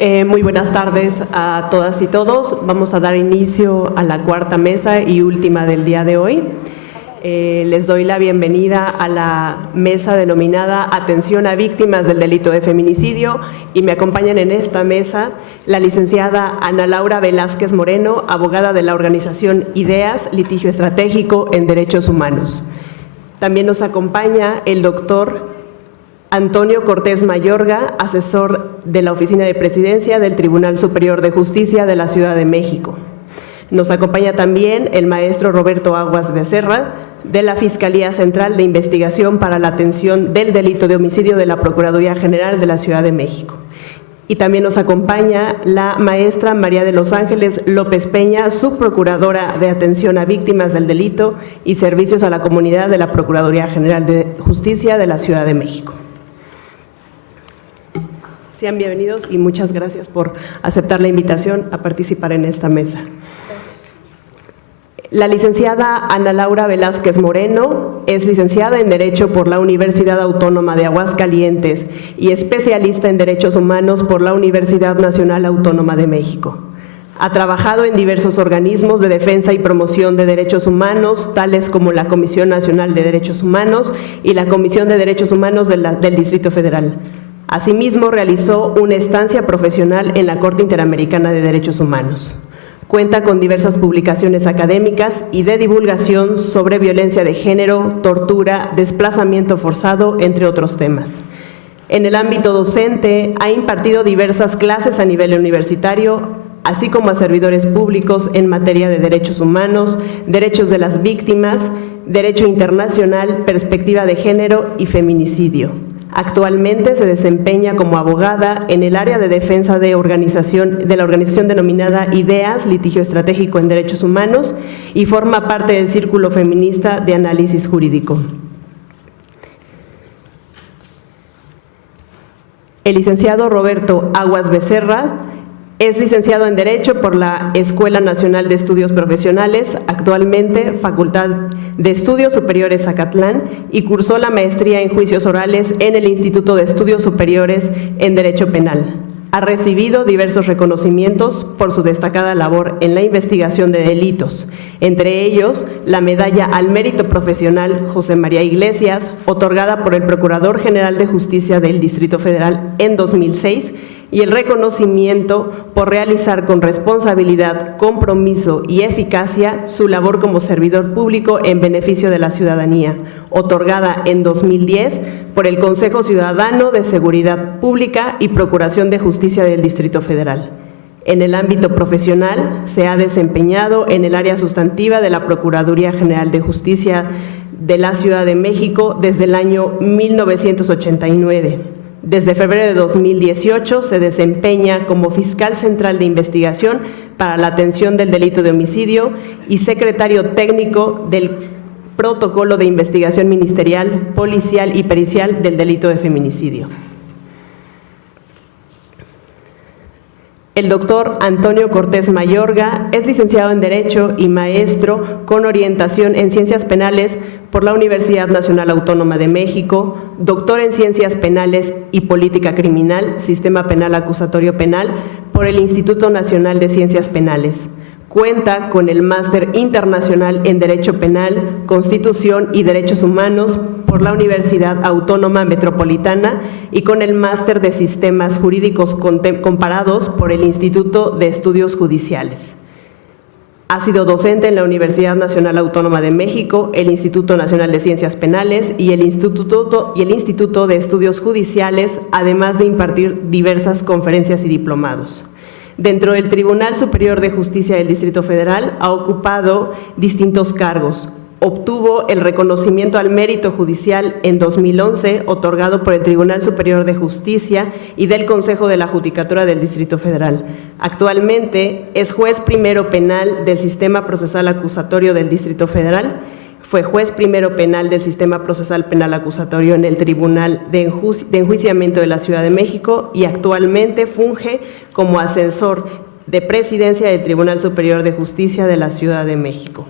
Muy buenas tardes a todas y todos. Vamos a dar inicio a la cuarta mesa y última del día de hoy. Les doy la bienvenida a la mesa denominada Atención a Víctimas del Delito de Feminicidio y me acompañan en esta mesa la licenciada Ana Laura Velázquez Moreno, abogada de la organización IDEAS, Litigio Estratégico en Derechos Humanos. También nos acompaña el doctor Antonio Cortés Mayorga, asesor de la Oficina de Presidencia del Tribunal Superior de Justicia de la Ciudad de México. Nos acompaña también el maestro Roberto Aguas Becerra, de la Fiscalía Central de Investigación para la Atención del Delito de Homicidio de la Procuraduría General de la Ciudad de México. Y también nos acompaña la maestra María de los Ángeles López Peña, subprocuradora de Atención a Víctimas del Delito y Servicios a la Comunidad de la Procuraduría General de Justicia de la Ciudad de México. Sean bienvenidos y muchas gracias por aceptar la invitación a participar en esta mesa. La licenciada Ana Laura Velázquez Moreno es licenciada en Derecho por la Universidad Autónoma de Aguascalientes y especialista en Derechos Humanos por la Universidad Nacional Autónoma de México. Ha trabajado en diversos organismos de defensa y promoción de derechos humanos, tales como la Comisión Nacional de Derechos Humanos y la Comisión de Derechos Humanos del Distrito Federal. Asimismo, realizó una estancia profesional en la Corte Interamericana de Derechos Humanos. Cuenta con diversas publicaciones académicas y de divulgación sobre violencia de género, tortura, desplazamiento forzado, entre otros temas. En el ámbito docente, ha impartido diversas clases a nivel universitario, así como a servidores públicos en materia de derechos humanos, derechos de las víctimas, derecho internacional, perspectiva de género y feminicidio. Actualmente se desempeña como abogada en el área de defensa de la organización denominada IDEAS, Litigio Estratégico en Derechos Humanos, y forma parte del Círculo Feminista de Análisis Jurídico. El licenciado Roberto Aguas Becerra es licenciado en Derecho por la Escuela Nacional de Estudios Profesionales, actualmente Facultad de Estudios Superiores Zacatlán, y cursó la maestría en Juicios Orales en el Instituto de Estudios Superiores en Derecho Penal. Ha recibido diversos reconocimientos por su destacada labor en la investigación de delitos, entre ellos la Medalla al Mérito Profesional José María Iglesias, otorgada por el Procurador General de Justicia del Distrito Federal en 2006, y el reconocimiento por realizar con responsabilidad, compromiso y eficacia su labor como servidor público en beneficio de la ciudadanía, otorgada en 2010 por el Consejo Ciudadano de Seguridad Pública y Procuración de Justicia del Distrito Federal. En el ámbito profesional, se ha desempeñado en el área sustantiva de la Procuraduría General de Justicia de la Ciudad de México desde el año 1989. Desde febrero de 2018 se desempeña como fiscal central de investigación para la atención del delito de homicidio y secretario técnico del Protocolo de Investigación Ministerial, Policial y Pericial del delito de feminicidio. El doctor Antonio Cortés Mayorga es licenciado en Derecho y maestro con orientación en Ciencias Penales por la Universidad Nacional Autónoma de México, doctor en Ciencias Penales y Política Criminal, Sistema Penal Acusatorio Penal, por el Instituto Nacional de Ciencias Penales. Cuenta con el Máster Internacional en Derecho Penal, Constitución y Derechos Humanos por la Universidad Autónoma Metropolitana y con el Máster de Sistemas Jurídicos Comparados por el Instituto de Estudios Judiciales. Ha sido docente en la Universidad Nacional Autónoma de México, el Instituto Nacional de Ciencias Penales y el Instituto de Estudios Judiciales, además de impartir diversas conferencias y diplomados. Dentro del Tribunal Superior de Justicia del Distrito Federal ha ocupado distintos cargos. Obtuvo el reconocimiento al mérito judicial en 2011, otorgado por el Tribunal Superior de Justicia y del Consejo de la Judicatura del Distrito Federal. Actualmente es juez primero penal del Sistema Procesal Acusatorio del Distrito Federal. Fue juez primero penal del Sistema Procesal Penal Acusatorio en el Tribunal de Enjuiciamiento de la Ciudad de México y actualmente funge como asesor de presidencia del Tribunal Superior de Justicia de la Ciudad de México.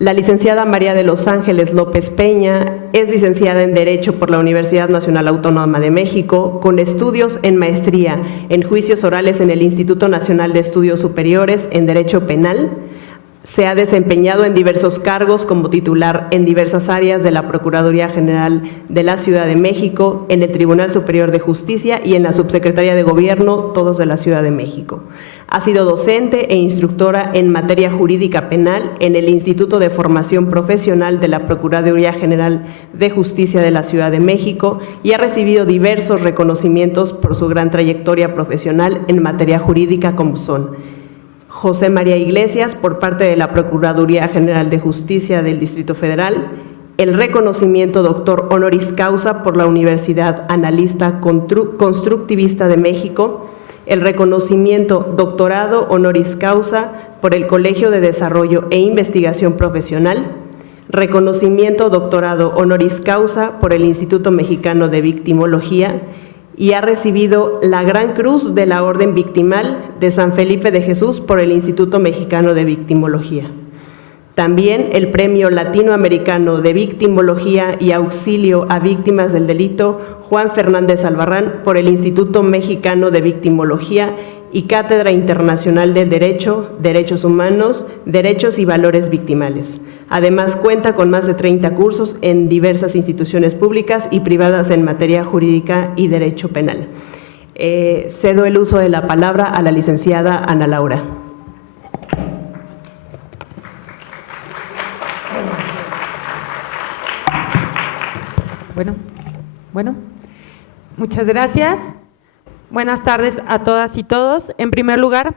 La licenciada María de los Ángeles López Peña es licenciada en Derecho por la Universidad Nacional Autónoma de México, con estudios en maestría en Juicios Orales en el Instituto Nacional de Estudios Superiores en Derecho Penal. Se ha desempeñado en diversos cargos como titular en diversas áreas de la Procuraduría General de la Ciudad de México, en el Tribunal Superior de Justicia y en la Subsecretaría de Gobierno, todos de la Ciudad de México. Ha sido docente e instructora en materia jurídica penal en el Instituto de Formación Profesional de la Procuraduría General de Justicia de la Ciudad de México y ha recibido diversos reconocimientos por su gran trayectoria profesional en materia jurídica, como son: José María Iglesias, por parte de la Procuraduría General de Justicia del Distrito Federal, el reconocimiento doctor honoris causa por la Universidad Analista Constructivista de México, el reconocimiento doctorado honoris causa por el Colegio de Desarrollo e Investigación Profesional, reconocimiento doctorado honoris causa por el Instituto Mexicano de Victimología, y ha recibido la Gran Cruz de la Orden Victimal de San Felipe de Jesús por el Instituto Mexicano de Victimología. También el Premio Latinoamericano de Victimología y Auxilio a Víctimas del Delito Juan Fernández Albarrán por el Instituto Mexicano de Victimología y Cátedra Internacional del Derecho, Derechos Humanos, Derechos y Valores Victimales. Además, cuenta con más de 30 cursos en diversas instituciones públicas y privadas en materia jurídica y derecho penal. Cedo el uso de la palabra a la licenciada Ana Laura. Bueno, muchas gracias. Buenas tardes a todas y todos. En primer lugar,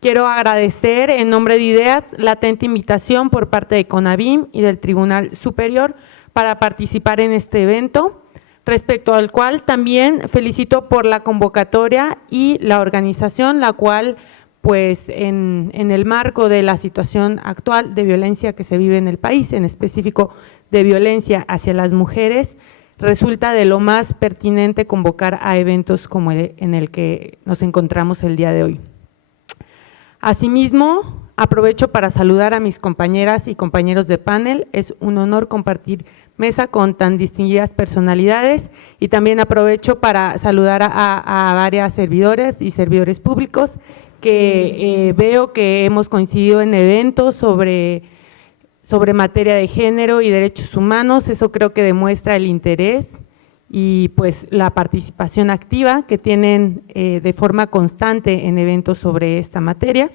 quiero agradecer en nombre de IDEAS la atenta invitación por parte de CONAVIM y del Tribunal Superior para participar en este evento, respecto al cual también felicito por la convocatoria y la organización, la cual, pues, en el marco de la situación actual de violencia que se vive en el país, en específico de violencia hacia las mujeres, resulta de lo más pertinente convocar a eventos como en el que nos encontramos el día de hoy. Asimismo, aprovecho para saludar a mis compañeras y compañeros de panel. Es un honor compartir mesa con tan distinguidas personalidades, y también aprovecho para saludar a varias servidoras y servidores públicos que veo que hemos coincidido en eventos sobre materia de género y derechos humanos. Eso creo que demuestra el interés y pues la participación activa que tienen de forma constante en eventos sobre esta materia.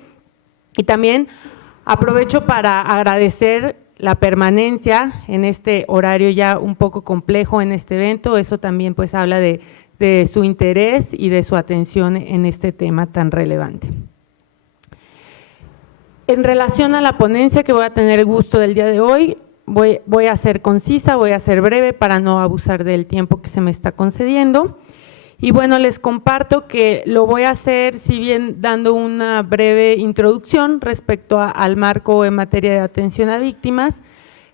Y también aprovecho para agradecer la permanencia en este horario ya un poco complejo en este evento. Eso también pues habla de su interés y de su atención en este tema tan relevante. En relación a la ponencia que voy a tener el gusto del día de hoy, voy a ser concisa, voy a ser breve para no abusar del tiempo que se me está concediendo. Y bueno, les comparto que lo voy a hacer, si bien dando una breve introducción respecto al marco en materia de atención a víctimas,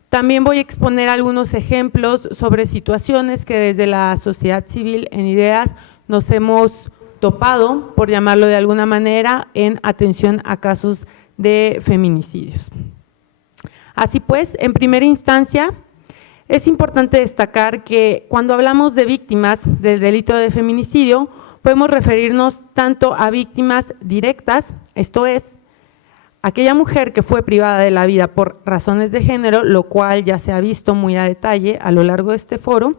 también voy a exponer algunos ejemplos sobre situaciones que desde la sociedad civil en IDEAS nos hemos topado, por llamarlo de alguna manera, en atención a casos de feminicidios. Así pues, en primera instancia, es importante destacar que cuando hablamos de víctimas del delito de feminicidio, podemos referirnos tanto a víctimas directas, esto es, aquella mujer que fue privada de la vida por razones de género, lo cual ya se ha visto muy a detalle a lo largo de este foro,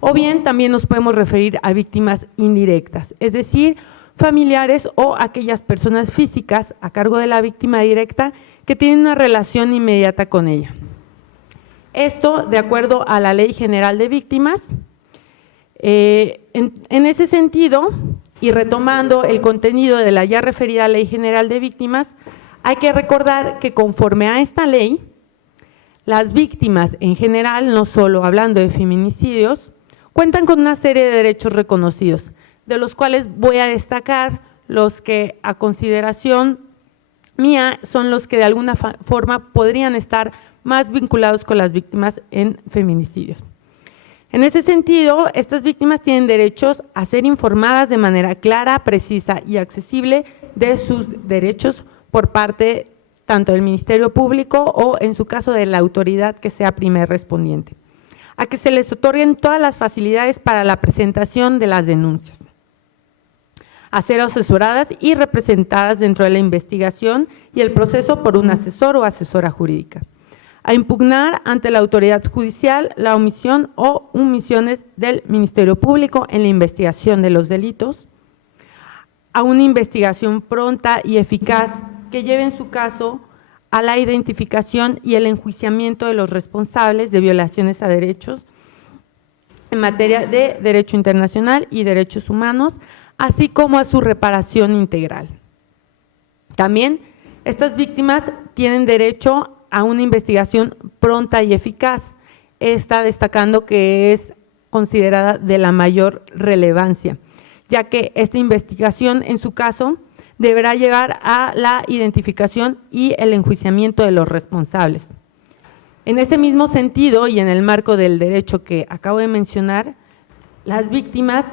o bien también nos podemos referir a víctimas indirectas, es decir, familiares o aquellas personas físicas a cargo de la víctima directa que tienen una relación inmediata con ella. Esto de acuerdo a la Ley General de Víctimas. En ese sentido, y retomando el contenido de la ya referida Ley General de Víctimas, hay que recordar que conforme a esta ley, las víctimas en general, no solo hablando de feminicidios, cuentan con una serie de derechos reconocidos, de los cuales voy a destacar los que a consideración mía son los que de alguna forma podrían estar más vinculados con las víctimas en feminicidios. En ese sentido, estas víctimas tienen derechos a ser informadas de manera clara, precisa y accesible de sus derechos por parte tanto del Ministerio Público o, en su caso, de la autoridad que sea primer respondiente, a que se les otorguen todas las facilidades para la presentación de las denuncias, a ser asesoradas y representadas dentro de la investigación y el proceso por un asesor o asesora jurídica, a impugnar ante la autoridad judicial la omisión o omisiones del Ministerio Público en la investigación de los delitos, a una investigación pronta y eficaz que lleve en su caso a la identificación y el enjuiciamiento de los responsables de violaciones a derechos en materia de derecho internacional y derechos humanos, así como a su reparación integral. También estas víctimas tienen derecho a una investigación pronta y eficaz, esta destacando que es considerada de la mayor relevancia, ya que esta investigación, en su caso, deberá llevar a la identificación y el enjuiciamiento de los responsables. En ese mismo sentido y en el marco del derecho que acabo de mencionar, las víctimas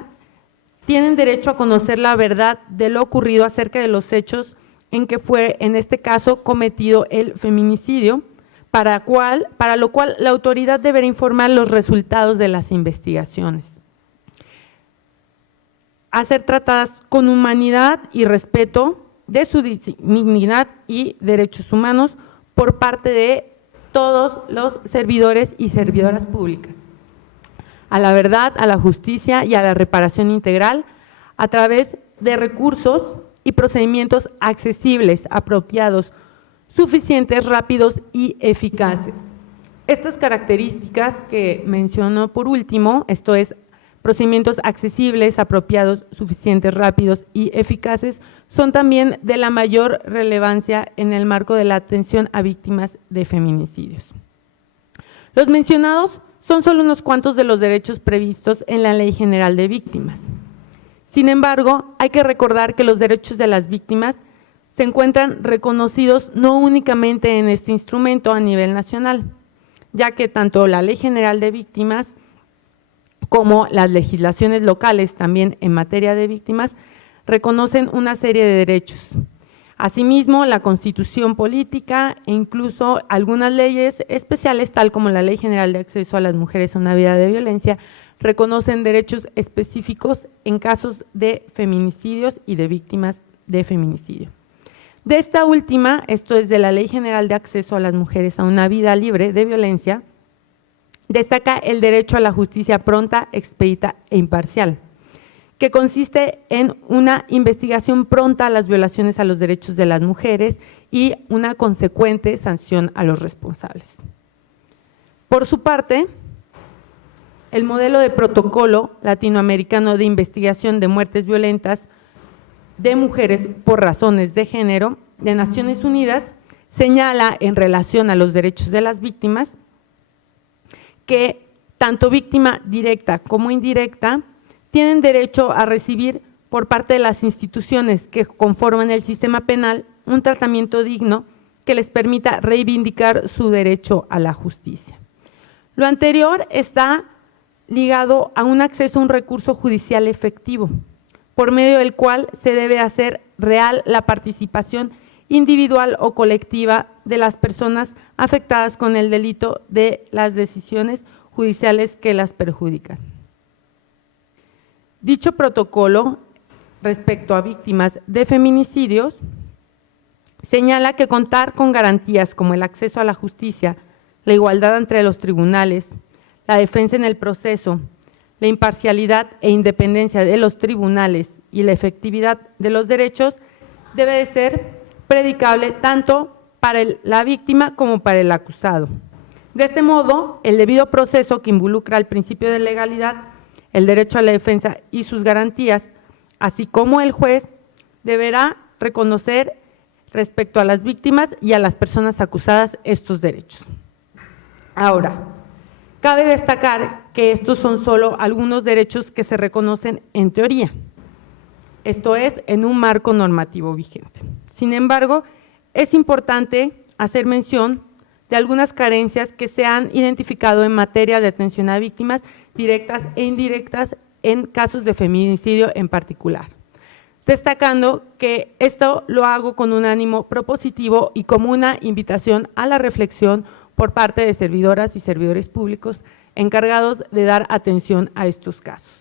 tienen derecho a conocer la verdad de lo ocurrido acerca de los hechos en que fue, en este caso, cometido el feminicidio, para lo cual la autoridad deberá informar los resultados de las investigaciones, a ser tratadas con humanidad y respeto de su dignidad y derechos humanos por parte de todos los servidores y servidoras públicas, a la verdad, a la justicia y a la reparación integral a través de recursos y procedimientos accesibles, apropiados, suficientes, rápidos y eficaces. Estas características que menciono por último, esto es, procedimientos accesibles, apropiados, suficientes, rápidos y eficaces, son también de la mayor relevancia en el marco de la atención a víctimas de feminicidios. Los mencionados son solo unos cuantos de los derechos previstos en la Ley General de Víctimas. Sin embargo, hay que recordar que los derechos de las víctimas se encuentran reconocidos no únicamente en este instrumento a nivel nacional, ya que tanto la Ley General de Víctimas como las legislaciones locales también en materia de víctimas reconocen una serie de derechos. Asimismo, la Constitución Política e incluso algunas leyes especiales, tal como la Ley General de Acceso a las Mujeres a una Vida de Violencia, reconocen derechos específicos en casos de feminicidios y de víctimas de feminicidio. De esta última, esto es de la Ley General de Acceso a las Mujeres a una Vida libre de violencia, destaca el derecho a la justicia pronta, expedita e imparcial, que consiste en una investigación pronta a las violaciones a los derechos de las mujeres y una consecuente sanción a los responsables. Por su parte, el modelo de protocolo latinoamericano de investigación de muertes violentas de mujeres por razones de género de Naciones Unidas señala en relación a los derechos de las víctimas que tanto víctima directa como indirecta tienen derecho a recibir por parte de las instituciones que conforman el sistema penal un tratamiento digno que les permita reivindicar su derecho a la justicia. Lo anterior está ligado a un acceso a un recurso judicial efectivo, por medio del cual se debe hacer real la participación individual o colectiva de las personas afectadas con el delito de las decisiones judiciales que las perjudican. Dicho protocolo, respecto a víctimas de feminicidios, señala que contar con garantías como el acceso a la justicia, la igualdad entre los tribunales, la defensa en el proceso, la imparcialidad e independencia de los tribunales y la efectividad de los derechos debe de ser predicable tanto para la víctima como para el acusado. De este modo, el debido proceso que involucra el principio de legalidad, el derecho a la defensa y sus garantías, así como el juez, deberá reconocer respecto a las víctimas y a las personas acusadas estos derechos. Ahora, cabe destacar que estos son solo algunos derechos que se reconocen en teoría, esto es, en un marco normativo vigente. Sin embargo, es importante hacer mención de algunas carencias que se han identificado en materia de atención a víctimas directas e indirectas en casos de feminicidio en particular. destacando que esto lo hago con un ánimo propositivo y como una invitación a la reflexión por parte de servidoras y servidores públicos encargados de dar atención a estos casos.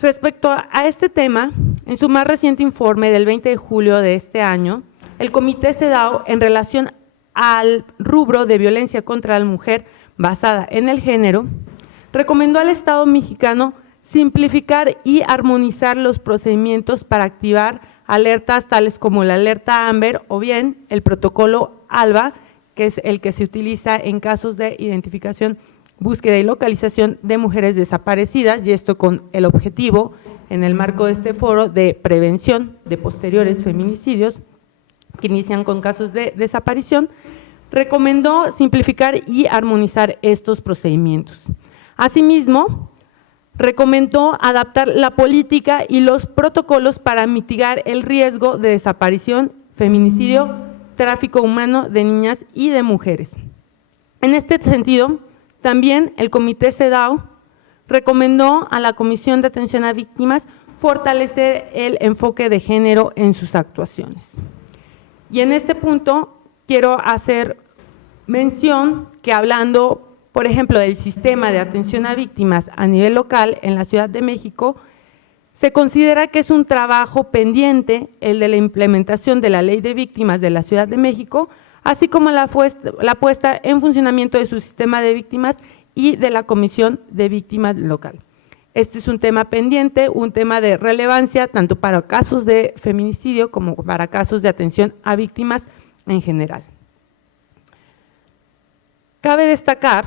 Respecto a este tema, en su más reciente informe del 20 de julio de este año, el Comité CEDAW, en relación al rubro de violencia contra la mujer basada en el género, recomendó al Estado mexicano simplificar y armonizar los procedimientos para activar alertas tales como la alerta AMBER o bien el protocolo ALBA, que es el que se utiliza en casos de identificación, búsqueda y localización de mujeres desaparecidas, y esto con el objetivo, en el marco de este foro, de prevención de posteriores feminicidios que inician con casos de desaparición. Recomendó simplificar y armonizar estos procedimientos. Asimismo, recomendó adaptar la política y los protocolos para mitigar el riesgo de desaparición, feminicidio, tráfico humano de niñas y de mujeres. En este sentido, también el Comité CEDAW recomendó a la Comisión de Atención a Víctimas fortalecer el enfoque de género en sus actuaciones. Y en este punto quiero hacer mención que hablando, por ejemplo, del sistema de atención a víctimas a nivel local en la Ciudad de México, se considera que es un trabajo pendiente el de la implementación de la Ley de Víctimas de la Ciudad de México, así como la puesta en funcionamiento de su sistema de víctimas y de la Comisión de Víctimas local. Este es un tema pendiente, un tema de relevancia tanto para casos de feminicidio como para casos de atención a víctimas en general. Cabe destacar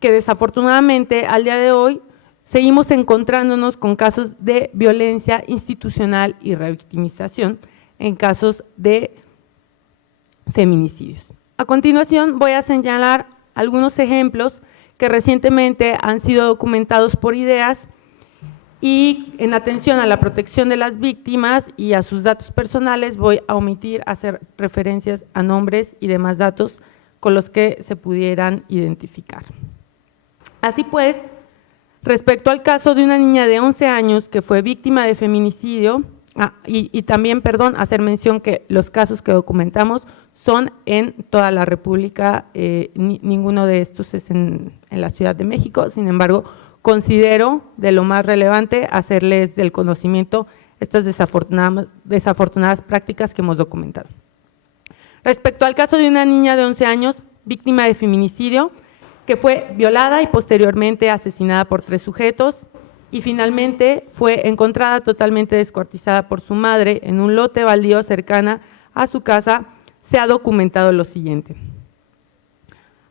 que desafortunadamente al día de hoy seguimos encontrándonos con casos de violencia institucional y revictimización en casos de feminicidios. A continuación voy a señalar algunos ejemplos que recientemente han sido documentados por IDEAS y en atención a la protección de las víctimas y a sus datos personales voy a omitir hacer referencias a nombres y demás datos con los que se pudieran identificar. Así pues, respecto al caso de una niña de 11 años que fue víctima de feminicidio, y también, hacer mención que los casos que documentamos son en toda la República, ninguno de estos es en la Ciudad de México, sin embargo, considero de lo más relevante hacerles del conocimiento estas desafortunadas prácticas que hemos documentado. Respecto al caso de una niña de 11 años, víctima de feminicidio, que fue violada y posteriormente asesinada por 3 sujetos y finalmente fue encontrada totalmente descuartizada por su madre en un lote baldío cercana a su casa, se ha documentado lo siguiente.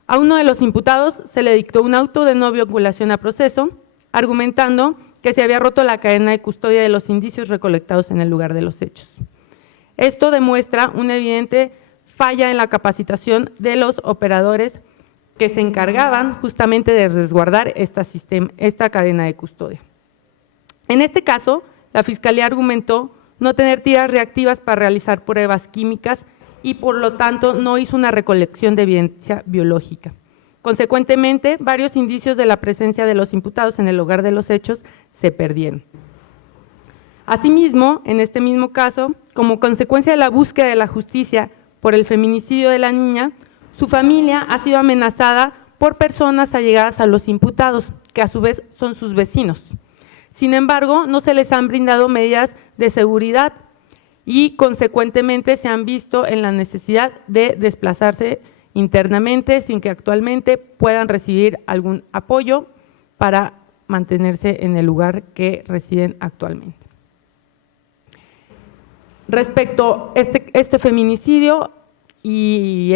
A uno de los imputados se le dictó un auto de no vinculación a proceso, argumentando que se había roto la cadena de custodia de los indicios recolectados en el lugar de los hechos. Esto demuestra una evidente falla en la capacitación de los operadores que se encargaban justamente de resguardar esta cadena de custodia. En este caso, la Fiscalía argumentó no tener tiras reactivas para realizar pruebas químicas y por lo tanto no hizo una recolección de evidencia biológica. Consecuentemente, varios indicios de la presencia de los imputados en el lugar de los hechos se perdieron. Asimismo, en este mismo caso, como consecuencia de la búsqueda de la justicia por el feminicidio de la niña, su familia ha sido amenazada por personas allegadas a los imputados, que a su vez son sus vecinos. Sin embargo, no se les han brindado medidas de seguridad y consecuentemente se han visto en la necesidad de desplazarse internamente sin que actualmente puedan recibir algún apoyo para mantenerse en el lugar que residen actualmente. Respecto a este feminicidio y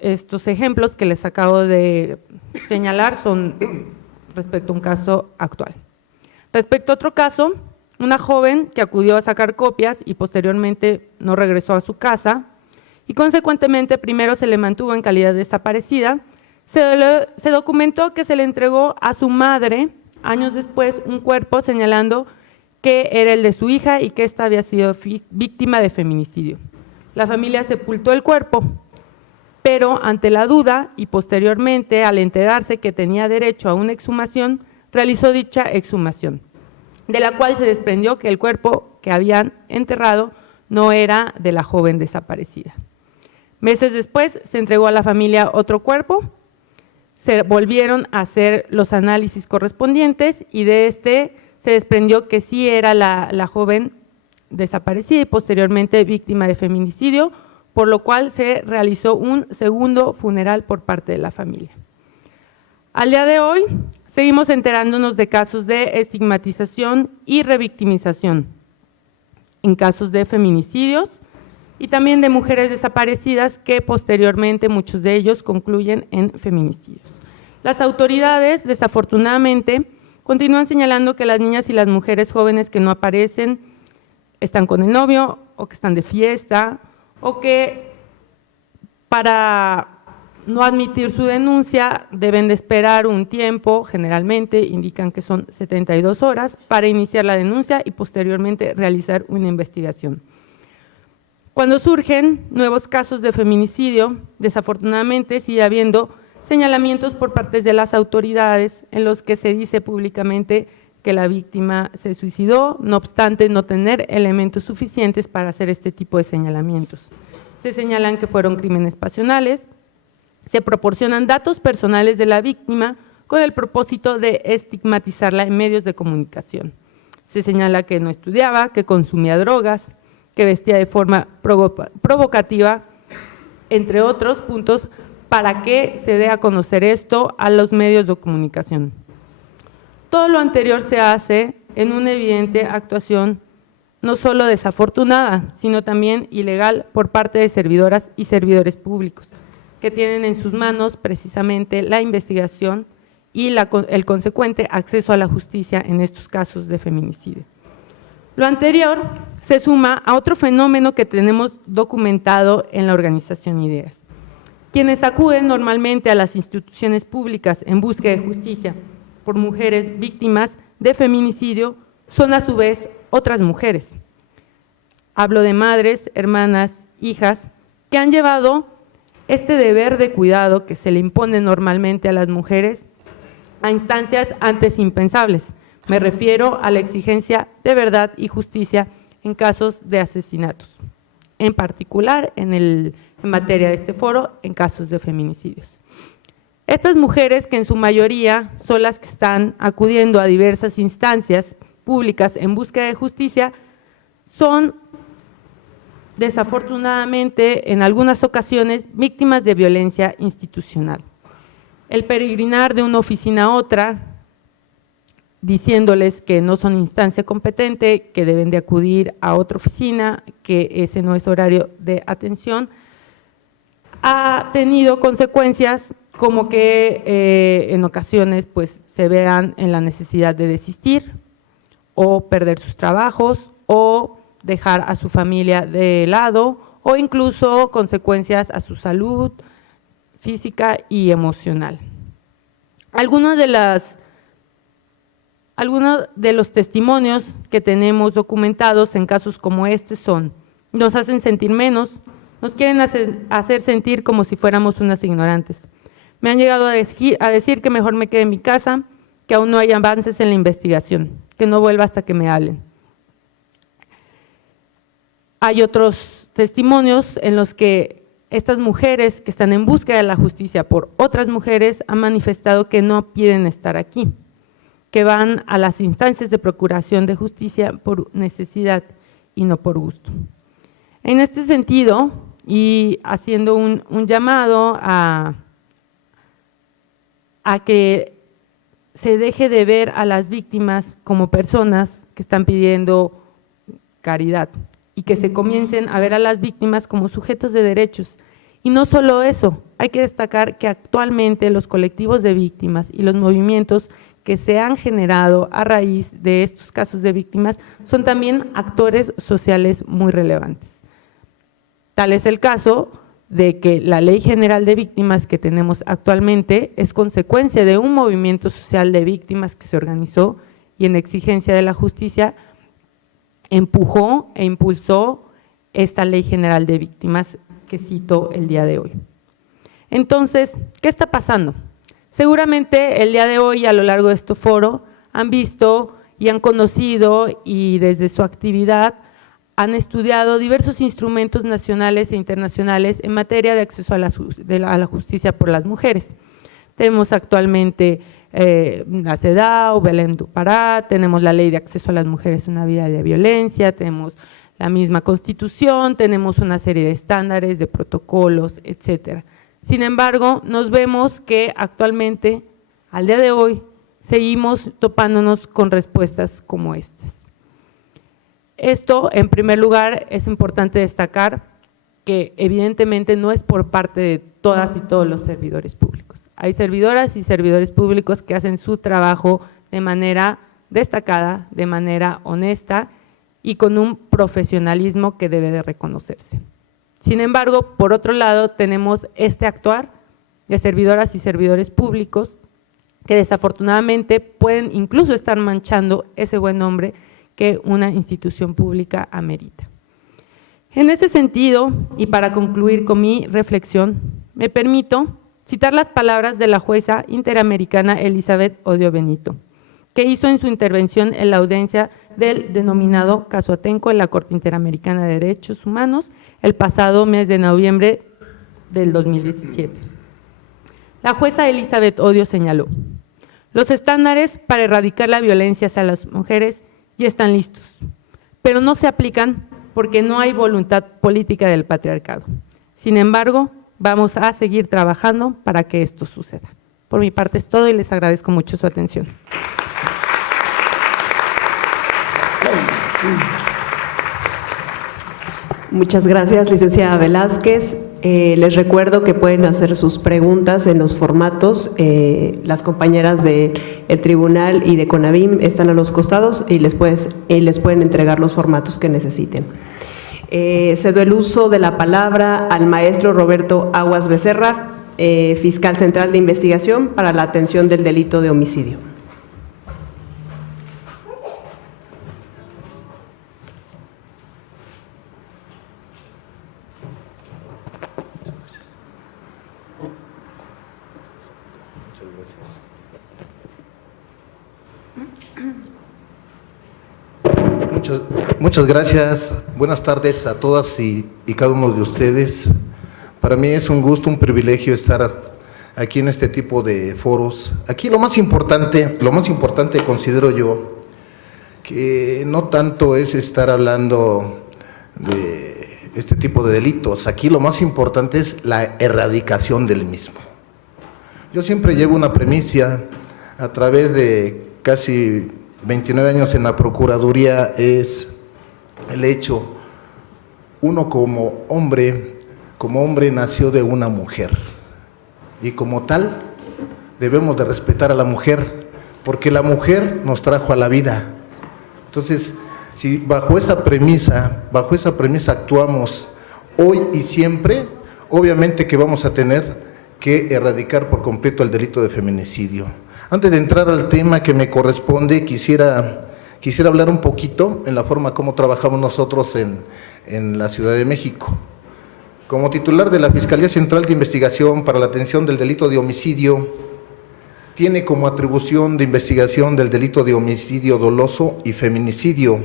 estos ejemplos que les acabo de señalar son respecto a un caso actual. Respecto a otro caso, una joven que acudió a sacar copias y posteriormente no regresó a su casa y consecuentemente primero se le mantuvo en calidad de desaparecida, se documentó que se le entregó a su madre años después un cuerpo señalando que era el de su hija y que ésta había sido víctima de feminicidio. La familia sepultó el cuerpo, pero ante la duda y posteriormente al enterarse que tenía derecho a una exhumación, realizó dicha exhumación, de la cual se desprendió que el cuerpo cuerpo que habían enterrado no era de la joven desaparecida. Meses después se entregó a la familia otro cuerpo, se volvieron a hacer los análisis correspondientes y de este se desprendió que sí era la joven desaparecida y posteriormente víctima de feminicidio, por lo cual se realizó un segundo funeral por parte de la familia. Al día de hoy, seguimos enterándonos de casos de estigmatización y revictimización, en casos de feminicidios y también de mujeres desaparecidas que posteriormente muchos de ellos concluyen en feminicidios. Las autoridades, desafortunadamente, continúan señalando que las niñas y las mujeres jóvenes que no aparecen están con el novio o que están de fiesta o que para no admitir su denuncia deben de esperar un tiempo, generalmente indican que son 72 horas, para iniciar la denuncia y posteriormente realizar una investigación. Cuando surgen nuevos casos de feminicidio, desafortunadamente sigue habiendo señalamientos por parte de las autoridades en los que se dice públicamente que la víctima se suicidó, no obstante no tener elementos suficientes para hacer este tipo de señalamientos. Se señalan que fueron crímenes pasionales, se proporcionan datos personales de la víctima con el propósito de estigmatizarla en medios de comunicación. Se señala que no estudiaba, que consumía drogas, que vestía de forma provocativa, entre otros puntos, para que se dé a conocer esto a los medios de comunicación. Todo lo anterior se hace en una evidente actuación no solo desafortunada, sino también ilegal por parte de servidoras y servidores públicos, que tienen en sus manos precisamente la investigación y el consecuente acceso a la justicia en estos casos de feminicidio. Lo anterior se suma a otro fenómeno que tenemos documentado en la organización IDEAS. Quienes acuden normalmente a las instituciones públicas en búsqueda de justicia por mujeres víctimas de feminicidio son a su vez otras mujeres. Hablo de madres, hermanas, hijas, que han llevado este deber de cuidado que se le impone normalmente a las mujeres a instancias antes impensables. Me refiero a la exigencia de verdad y justicia en casos de asesinatos, en particular en materia de este foro, en casos de feminicidios. Estas mujeres, que en su mayoría son las que están acudiendo a diversas instancias públicas en búsqueda de justicia, son desafortunadamente en algunas ocasiones víctimas de violencia institucional. El peregrinar de una oficina a otra, diciéndoles que no son instancia competente, que deben de acudir a otra oficina, que ese no es horario de atención, ha tenido consecuencias como que en ocasiones pues se vean en la necesidad de desistir o perder sus trabajos o dejar a su familia de lado o incluso consecuencias a su salud física y emocional. Algunos de los testimonios que tenemos documentados en casos como este son: nos hacen sentir menos, nos quieren hacer sentir como si fuéramos unas ignorantes. Me han llegado a decir que mejor me quede en mi casa, que aún no hay avances en la investigación, que no vuelva hasta que me hablen. Hay otros testimonios en los que estas mujeres que están en búsqueda de la justicia por otras mujeres han manifestado que no piden estar aquí, que van a las instancias de procuración de justicia por necesidad y no por gusto. En este sentido, y haciendo un llamado a que se deje de ver a las víctimas como personas que están pidiendo caridad y que se comiencen a ver a las víctimas como sujetos de derechos. Y no solo eso, hay que destacar que actualmente los colectivos de víctimas y los movimientos que se han generado a raíz de estos casos de víctimas son también actores sociales muy relevantes. Tal es el caso de que la Ley General de Víctimas que tenemos actualmente es consecuencia de un movimiento social de víctimas que se organizó y en exigencia de la justicia empujó e impulsó esta Ley General de Víctimas que cito el día de hoy. Entonces, ¿qué está pasando? Seguramente el día de hoy, a lo largo de este foro, han visto y han conocido y desde su actividad han estudiado diversos instrumentos nacionales e internacionales en materia de acceso a la justicia por las mujeres. Tenemos actualmente la CEDAW, Belém do Pará, tenemos la Ley de Acceso a las Mujeres a una Vida de Violencia, tenemos la misma Constitución, tenemos una serie de estándares, de protocolos, etcétera. Sin embargo, nos vemos que actualmente, al día de hoy, seguimos topándonos con respuestas como estas. Esto, en primer lugar, es importante destacar que evidentemente no es por parte de todas y todos los servidores públicos. Hay servidoras y servidores públicos que hacen su trabajo de manera destacada, de manera honesta y con un profesionalismo que debe de reconocerse. Sin embargo, por otro lado, tenemos este actuar de servidoras y servidores públicos que desafortunadamente pueden incluso estar manchando ese buen nombre que una institución pública amerita. En ese sentido, y para concluir con mi reflexión, me permito citar las palabras de la jueza interamericana Elizabeth Odio Benito, que hizo en su intervención en la audiencia del denominado caso Atenco en la Corte Interamericana de Derechos Humanos el pasado mes de noviembre del 2017. La jueza Elizabeth Odio señaló: los estándares para erradicar la violencia hacia las mujeres ya están listos, pero no se aplican porque no hay voluntad política del patriarcado. Sin embargo, vamos a seguir trabajando para que esto suceda. Por mi parte es todo y les agradezco mucho su atención. Muchas gracias, licenciada Velázquez. Les recuerdo que pueden hacer sus preguntas en los formatos. Las compañeras del tribunal y de CONAVIM están a los costados y les pueden entregar los formatos que necesiten. Cedo el uso de la palabra al maestro Roberto Aguas Becerra, fiscal central de investigación para la atención del delito de homicidio. Muchas gracias. Buenas tardes a todas y cada uno de ustedes. Para mí es un gusto, un privilegio estar aquí en este tipo de foros. Aquí lo más importante considero yo, que no tanto es estar hablando de este tipo de delitos. Aquí lo más importante es la erradicación del mismo. Yo siempre llevo una premisa a través de casi 29 años en la Procuraduría, es el hecho: uno como hombre nació de una mujer y como tal debemos de respetar a la mujer, porque la mujer nos trajo a la vida. Entonces, si bajo esa premisa actuamos hoy y siempre, obviamente que vamos a tener que erradicar por completo el delito de feminicidio. Antes de entrar al tema que me corresponde, quisiera hablar un poquito en la forma como trabajamos nosotros en la Ciudad de México. Como titular de la Fiscalía Central de Investigación para la Atención del Delito de Homicidio, tiene como atribución de investigación del delito de homicidio doloso y feminicidio,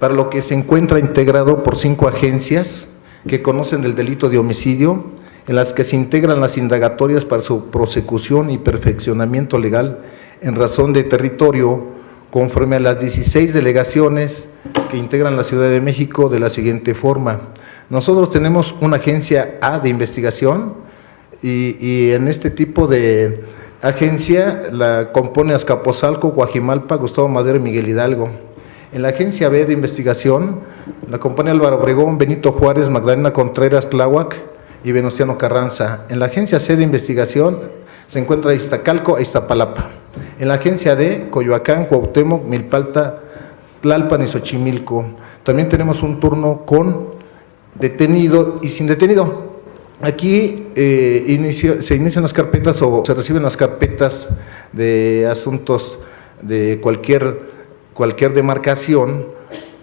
para lo que se encuentra integrado por 5 agencias que conocen el delito de homicidio, en las que se integran las indagatorias para su prosecución y perfeccionamiento legal en razón de territorio, conforme a las 16 delegaciones que integran la Ciudad de México, de la siguiente forma. Nosotros tenemos una agencia A de investigación y en este tipo de agencia la compone Azcapotzalco, Coajimalpa, Gustavo Madero y Miguel Hidalgo. En la agencia B de investigación la compone Álvaro Obregón, Benito Juárez, Magdalena Contreras, Tláhuac y Venustiano Carranza. En la agencia C de investigación se encuentra Iztacalco e Iztapalapa. En la agencia D, Coyoacán, Cuauhtémoc, Milpalta, Tlalpan y Xochimilco. También tenemos un turno con detenido y sin detenido. Aquí se inician las carpetas o se reciben las carpetas de asuntos de cualquier demarcación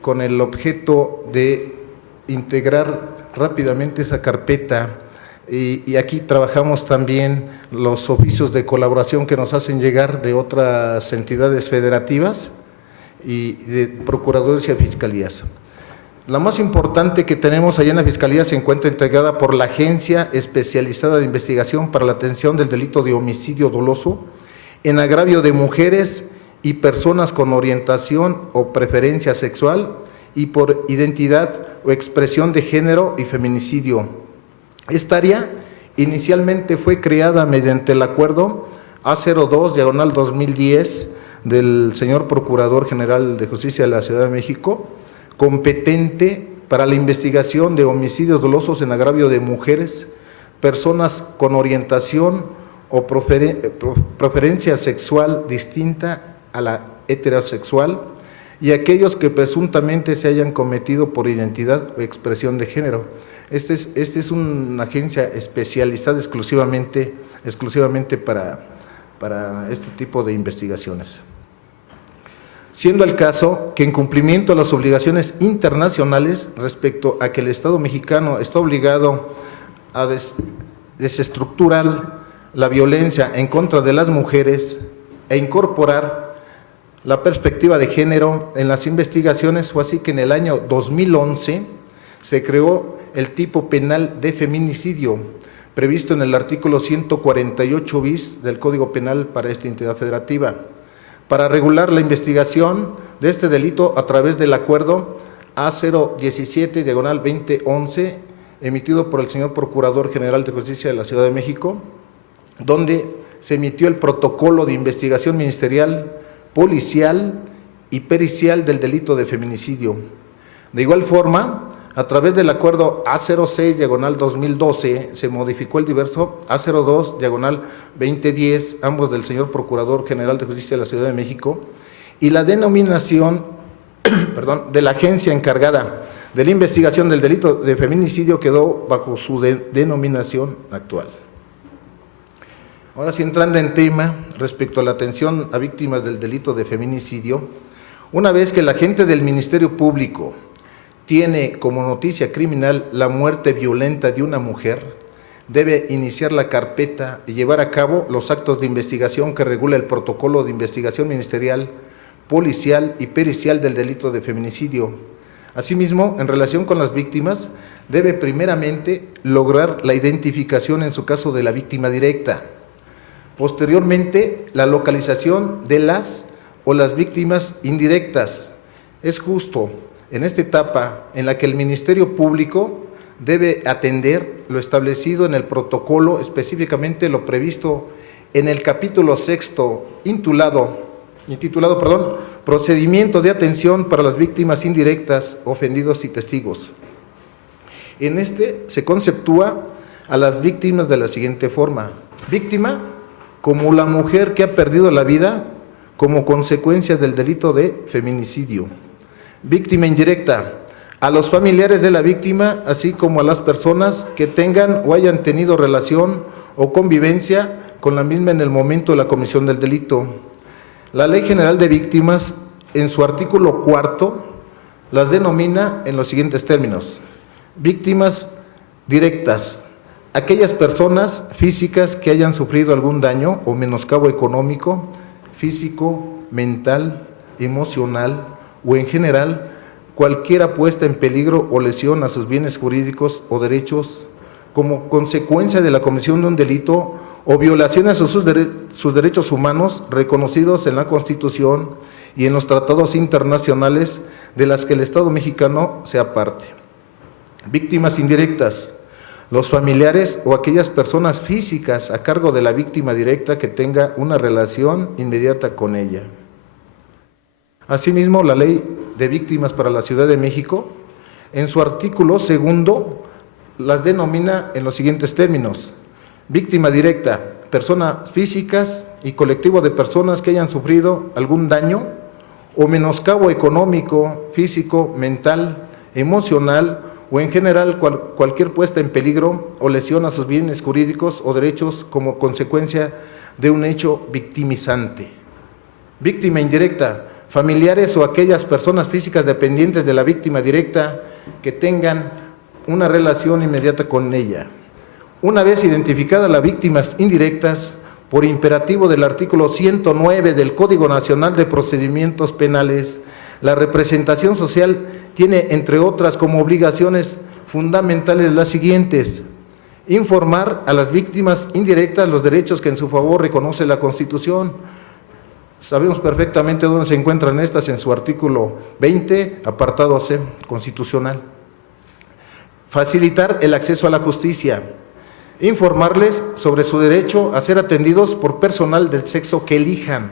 con el objeto de integrar rápidamente esa carpeta Y aquí trabajamos también los oficios de colaboración que nos hacen llegar de otras entidades federativas y de procuradores y fiscalías. La más importante que tenemos allá en la Fiscalía se encuentra integrada por la Agencia Especializada de Investigación para la Atención del Delito de Homicidio Doloso en agravio de mujeres y personas con orientación o preferencia sexual y por identidad o expresión de género y feminicidio. Esta área inicialmente fue creada mediante el acuerdo A02/2010 del señor Procurador General de Justicia de la Ciudad de México, competente para la investigación de homicidios dolosos en agravio de mujeres, personas con orientación o preferencia sexual distinta a la heterosexual y aquellos que presuntamente se hayan cometido por identidad o expresión de género. Esta es una agencia especializada exclusivamente para este tipo de investigaciones. Siendo el caso que en cumplimiento a las obligaciones internacionales respecto a que el Estado mexicano está obligado a desestructurar la violencia en contra de las mujeres e incorporar la perspectiva de género en las investigaciones, fue así que en el año 2011 se creó el tipo penal de feminicidio, previsto en el artículo 148 bis del Código Penal para esta entidad federativa, para regular la investigación de este delito a través del acuerdo A017/2011, emitido por el señor Procurador General de Justicia de la Ciudad de México, donde se emitió el protocolo de investigación ministerial, policial y pericial del delito de feminicidio. De igual forma, a través del acuerdo A06/2012 se modificó el diverso A02/2010, ambos del señor Procurador General de Justicia de la Ciudad de México, y la denominación de la agencia encargada de la investigación del delito de feminicidio quedó bajo su denominación actual. Ahora sí, entrando en tema respecto a la atención a víctimas del delito de feminicidio, una vez que el agente del Ministerio Público tiene como noticia criminal la muerte violenta de una mujer, debe iniciar la carpeta y llevar a cabo los actos de investigación que regula el protocolo de investigación ministerial, policial y pericial del delito de feminicidio. Asimismo, en relación con las víctimas, debe primeramente lograr la identificación en su caso de la víctima directa, posteriormente la localización de las o las víctimas indirectas. Es justo en esta etapa en la que el Ministerio Público debe atender lo establecido en el protocolo, específicamente lo previsto en el capítulo 6º, intitulado Procedimiento de atención para las víctimas indirectas, ofendidos y testigos. En este se conceptúa a las víctimas de la siguiente forma: víctima como la mujer que ha perdido la vida como consecuencia del delito de feminicidio. Víctima indirecta, a los familiares de la víctima, así como a las personas que tengan o hayan tenido relación o convivencia con la misma en el momento de la comisión del delito. La Ley General de Víctimas, en su artículo 4, las denomina en los siguientes términos: víctimas directas, aquellas personas físicas que hayan sufrido algún daño o menoscabo económico, físico, mental, emocional o en general cualquiera puesta en peligro o lesión a sus bienes jurídicos o derechos como consecuencia de la comisión de un delito o violaciones a sus derechos humanos reconocidos en la Constitución y en los tratados internacionales de las que el Estado mexicano sea parte. Víctimas indirectas, los familiares o aquellas personas físicas a cargo de la víctima directa que tenga una relación inmediata con ella. Asimismo, la Ley de Víctimas para la Ciudad de México, en su artículo 2, las denomina en los siguientes términos: víctima directa, personas físicas y colectivo de personas que hayan sufrido algún daño o menoscabo económico, físico, mental, emocional o en general cualquier puesta en peligro o lesión a sus bienes jurídicos o derechos como consecuencia de un hecho victimizante. Víctima indirecta, familiares o aquellas personas físicas dependientes de la víctima directa que tengan una relación inmediata con ella. Una vez identificadas las víctimas indirectas, por imperativo del artículo 109 del Código Nacional de Procedimientos Penales, la representación social tiene, entre otras, como obligaciones fundamentales las siguientes: informar a las víctimas indirectas los derechos que en su favor reconoce la Constitución. Sabemos perfectamente dónde se encuentran estas, en su artículo 20, apartado C, constitucional. Facilitar el acceso a la justicia. Informarles sobre su derecho a ser atendidos por personal del sexo que elijan.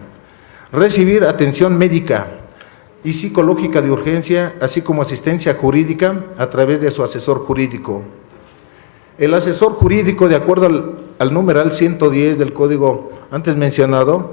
Recibir atención médica y psicológica de urgencia, así como asistencia jurídica a través de su asesor jurídico. El asesor jurídico, de acuerdo al numeral 110 del código antes mencionado,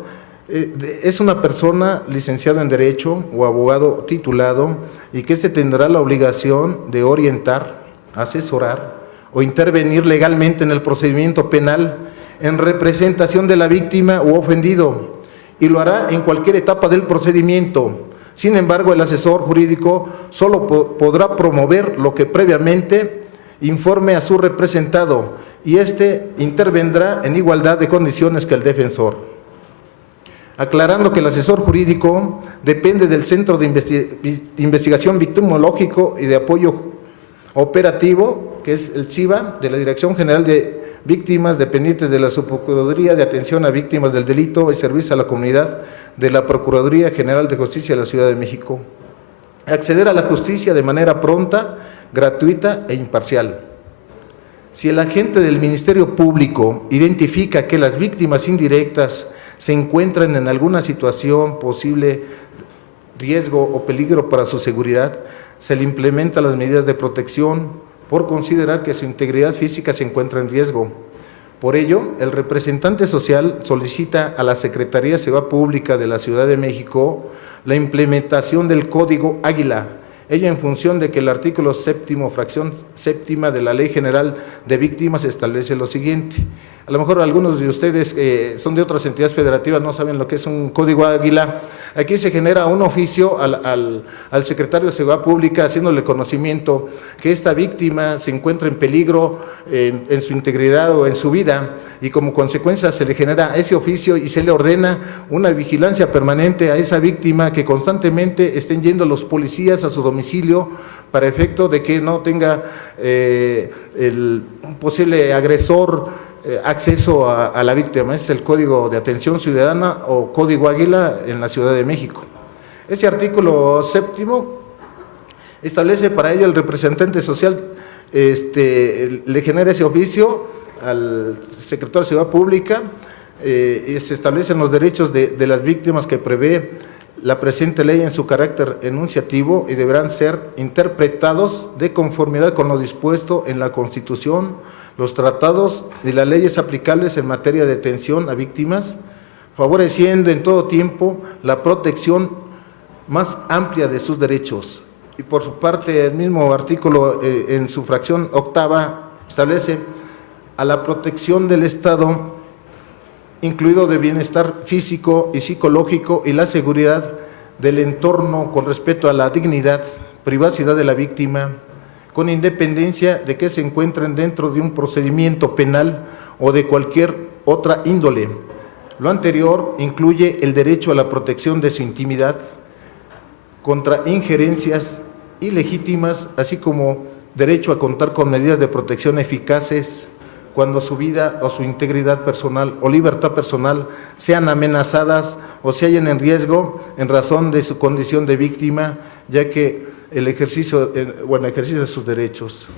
es una persona licenciada en Derecho o abogado titulado y que se tendrá la obligación de orientar, asesorar o intervenir legalmente en el procedimiento penal en representación de la víctima u ofendido, y lo hará en cualquier etapa del procedimiento. Sin embargo, el asesor jurídico solo podrá promover lo que previamente informe a su representado, y éste intervendrá en igualdad de condiciones que el defensor. Aclarando que el asesor jurídico depende del Centro de Investigación Victimológico y de Apoyo Operativo, que es el CIVA, de la Dirección General de Víctimas, dependientes de la Subprocuraduría de Atención a Víctimas del Delito y Servicio a la Comunidad de la Procuraduría General de Justicia de la Ciudad de México. Acceder a la justicia de manera pronta, gratuita e imparcial. Si el agente del Ministerio Público identifica que las víctimas indirectas se encuentran en alguna situación posible riesgo o peligro para su seguridad, se le implementan las medidas de protección por considerar que su integridad física se encuentra en riesgo. Por ello, el representante social solicita a la Secretaría de Seguridad Pública de la Ciudad de México la implementación del Código Águila, ello en función de que el artículo 7º, fracción 7ª de la Ley General de Víctimas establece lo siguiente. A lo mejor algunos de ustedes son de otras entidades federativas, no saben lo que es un Código Águila. Aquí se genera un oficio al secretario de Seguridad Pública haciéndole conocimiento que esta víctima se encuentra en peligro en su integridad o en su vida, y como consecuencia se le genera ese oficio y se le ordena una vigilancia permanente a esa víctima, que constantemente estén yendo los policías a su domicilio para efecto de que no tenga el posible agresor acceso a la víctima. Es el Código de Atención Ciudadana o Código Águila en la Ciudad de México. Ese artículo 7º establece para ello el representante social le genera ese oficio al secretario de Seguridad Pública y se establecen los derechos de las víctimas que prevé la presente ley en su carácter enunciativo, y deberán ser interpretados de conformidad con lo dispuesto en la Constitución, los tratados y las leyes aplicables en materia de atención a víctimas, favoreciendo en todo tiempo la protección más amplia de sus derechos. Y por su parte, el mismo artículo en su fracción 8ª establece a la protección del Estado, incluido de bienestar físico y psicológico, y la seguridad del entorno con respecto a la dignidad, privacidad de la víctima, con independencia de que se encuentren dentro de un procedimiento penal o de cualquier otra índole. Lo anterior incluye el derecho a la protección de su intimidad contra injerencias ilegítimas, así como derecho a contar con medidas de protección eficaces cuando su vida o su integridad personal o libertad personal sean amenazadas o se hallen en riesgo en razón de su condición de víctima, ya que el ejercicio de sus derechos.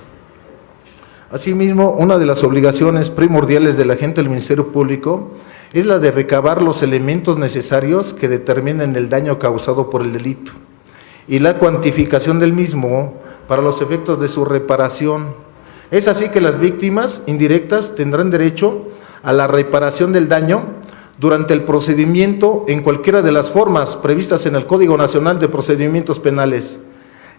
Asimismo, una de las obligaciones primordiales del agente del Ministerio Público es la de recabar los elementos necesarios que determinen el daño causado por el delito y la cuantificación del mismo para los efectos de su reparación. Es así que las víctimas indirectas tendrán derecho a la reparación del daño durante el procedimiento en cualquiera de las formas previstas en el Código Nacional de Procedimientos Penales,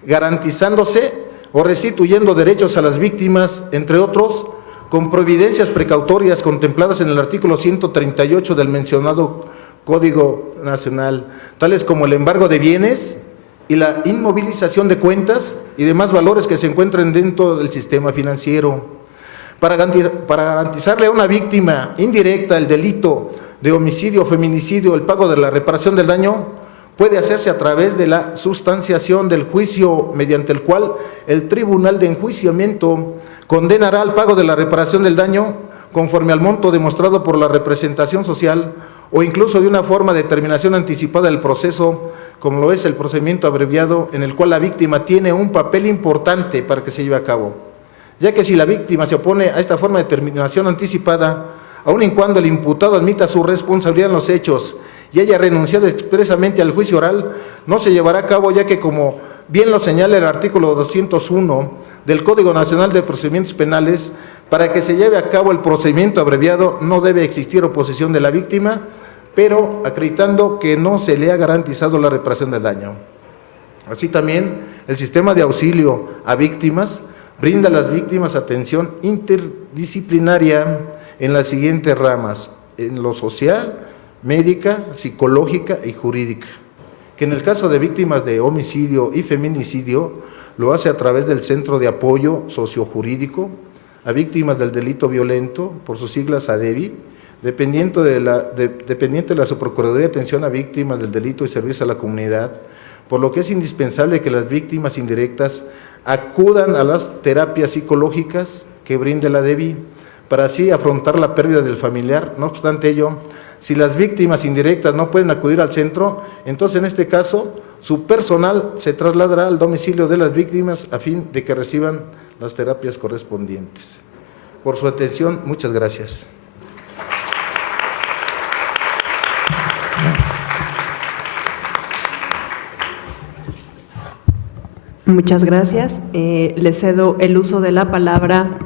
garantizándose o restituyendo derechos a las víctimas, entre otros, con providencias precautorias contempladas en el artículo 138 del mencionado Código Nacional, tales como el embargo de bienes y la inmovilización de cuentas y demás valores que se encuentren dentro del sistema financiero. Para garantizarle a una víctima indirecta el delito de homicidio o feminicidio el pago de la reparación del daño, puede hacerse a través de la sustanciación del juicio mediante el cual el tribunal de enjuiciamiento condenará al pago de la reparación del daño conforme al monto demostrado por la representación social o incluso de una forma de terminación anticipada del proceso, como lo es el procedimiento abreviado, en el cual la víctima tiene un papel importante para que se lleve a cabo, ya que si la víctima se opone a esta forma de terminación anticipada, aun y cuando el imputado admita su responsabilidad en los hechos y haya renunciado expresamente al juicio oral, no se llevará a cabo, ya que, como bien lo señala el artículo 201 del Código Nacional de Procedimientos Penales, para que se lleve a cabo el procedimiento abreviado no debe existir oposición de la víctima, pero acreditando que no se le ha garantizado la reparación del daño. Así también, el sistema de auxilio a víctimas brinda a las víctimas atención interdisciplinaria en las siguientes ramas: en lo social, médica, psicológica y jurídica, que en el caso de víctimas de homicidio y feminicidio lo hace a través del Centro de Apoyo Sociojurídico a Víctimas del Delito Violento, por sus siglas ADEVI, dependiente de la Subprocuraduría de Atención a Víctimas del Delito y Servicio a la Comunidad, por lo que es indispensable que las víctimas indirectas acudan a las terapias psicológicas que brinda la ADEVI para así afrontar la pérdida del familiar. No obstante ello, si las víctimas indirectas no pueden acudir al centro, entonces en este caso su personal se trasladará al domicilio de las víctimas a fin de que reciban las terapias correspondientes. Por su atención, muchas gracias. Muchas gracias. Le cedo el uso de la palabra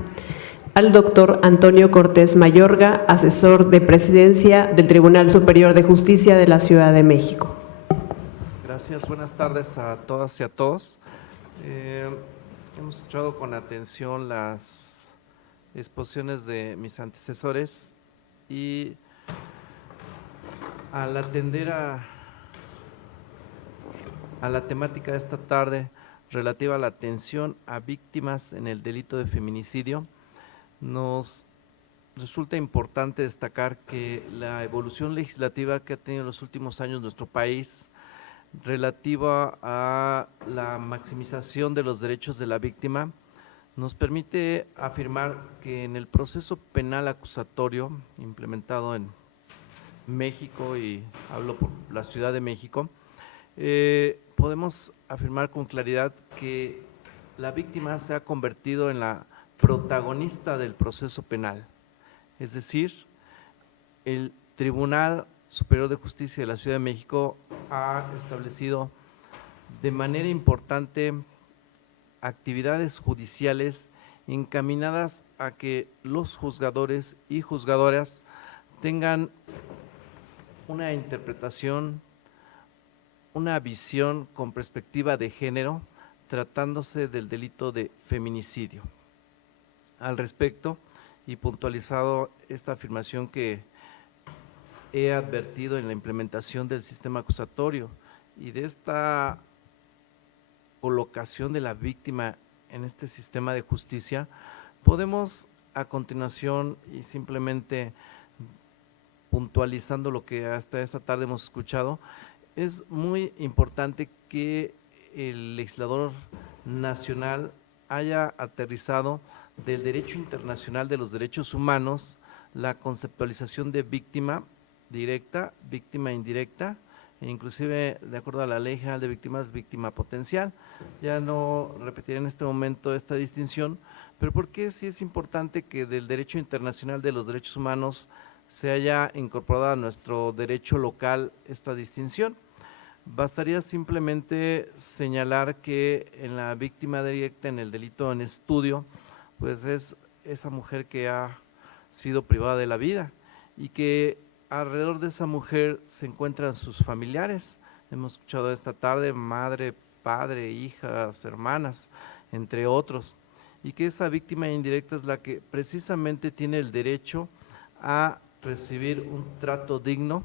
al doctor Antonio Cortés Mayorga, asesor de presidencia del Tribunal Superior de Justicia de la Ciudad de México. Gracias, buenas tardes a todas y a todos. Hemos escuchado con atención las exposiciones de mis antecesores y al atender a la temática de esta tarde relativa a la atención a víctimas en el delito de feminicidio, nos resulta importante destacar que la evolución legislativa que ha tenido en los últimos años nuestro país relativa a la maximización de los derechos de la víctima nos permite afirmar que en el proceso penal acusatorio implementado en México, y hablo por la Ciudad de México, podemos afirmar con claridad que la víctima se ha convertido en la protagonista del proceso penal, es decir, el Tribunal Superior de Justicia de la Ciudad de México ha establecido de manera importante actividades judiciales encaminadas a que los juzgadores y juzgadoras tengan una interpretación, una visión con perspectiva de género, tratándose del delito de feminicidio. Al respecto, y puntualizado esta afirmación que he advertido en la implementación del sistema acusatorio y de esta colocación de la víctima en este sistema de justicia, podemos a continuación, y simplemente puntualizando lo que hasta esta tarde hemos escuchado, es muy importante que el legislador nacional haya aterrizado del derecho internacional de los derechos humanos la conceptualización de víctima directa, víctima indirecta, e inclusive de acuerdo a la Ley General de Víctimas, víctima potencial. Ya no repetiré en este momento esta distinción, pero ¿por qué sí es importante que del derecho internacional de los derechos humanos se haya incorporado a nuestro derecho local esta distinción? Bastaría simplemente señalar que en la víctima directa, en el delito en estudio, pues es esa mujer que ha sido privada de la vida y que alrededor de esa mujer se encuentran sus familiares. Hemos escuchado esta tarde madre, padre, hijas, hermanas, entre otros, y que esa víctima indirecta es la que precisamente tiene el derecho a recibir un trato digno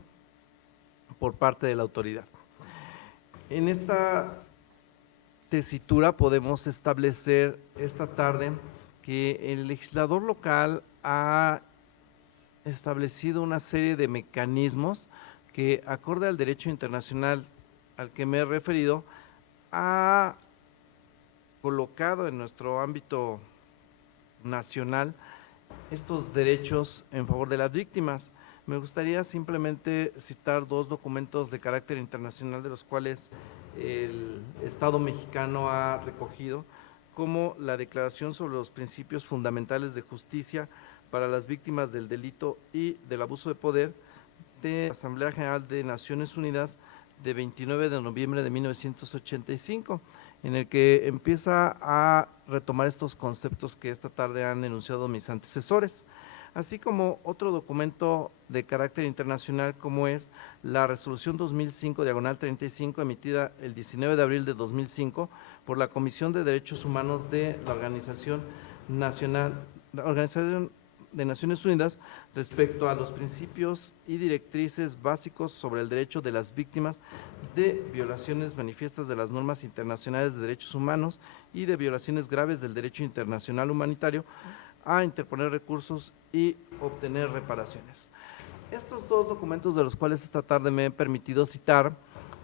por parte de la autoridad. En esta tesitura podemos establecer esta tarde que que el legislador local ha establecido una serie de mecanismos que, acorde al derecho internacional al que me he referido, ha colocado en nuestro ámbito nacional estos derechos en favor de las víctimas. Me gustaría simplemente citar dos documentos de carácter internacional de los cuales el Estado mexicano ha recogido, como la Declaración sobre los Principios Fundamentales de Justicia para las Víctimas del Delito y del Abuso de Poder de la Asamblea General de Naciones Unidas de 29 de noviembre de 1985, en el que empieza a retomar estos conceptos que esta tarde han enunciado mis antecesores, así como otro documento de carácter internacional como es la Resolución 2005/35, emitida el 19 de abril de 2005 por la Comisión de Derechos Humanos de la Organización de Naciones Unidas respecto a los principios y directrices básicos sobre el derecho de las víctimas de violaciones manifiestas de las normas internacionales de derechos humanos y de violaciones graves del derecho internacional humanitario a interponer recursos y obtener reparaciones. Estos dos documentos de los cuales esta tarde me he permitido citar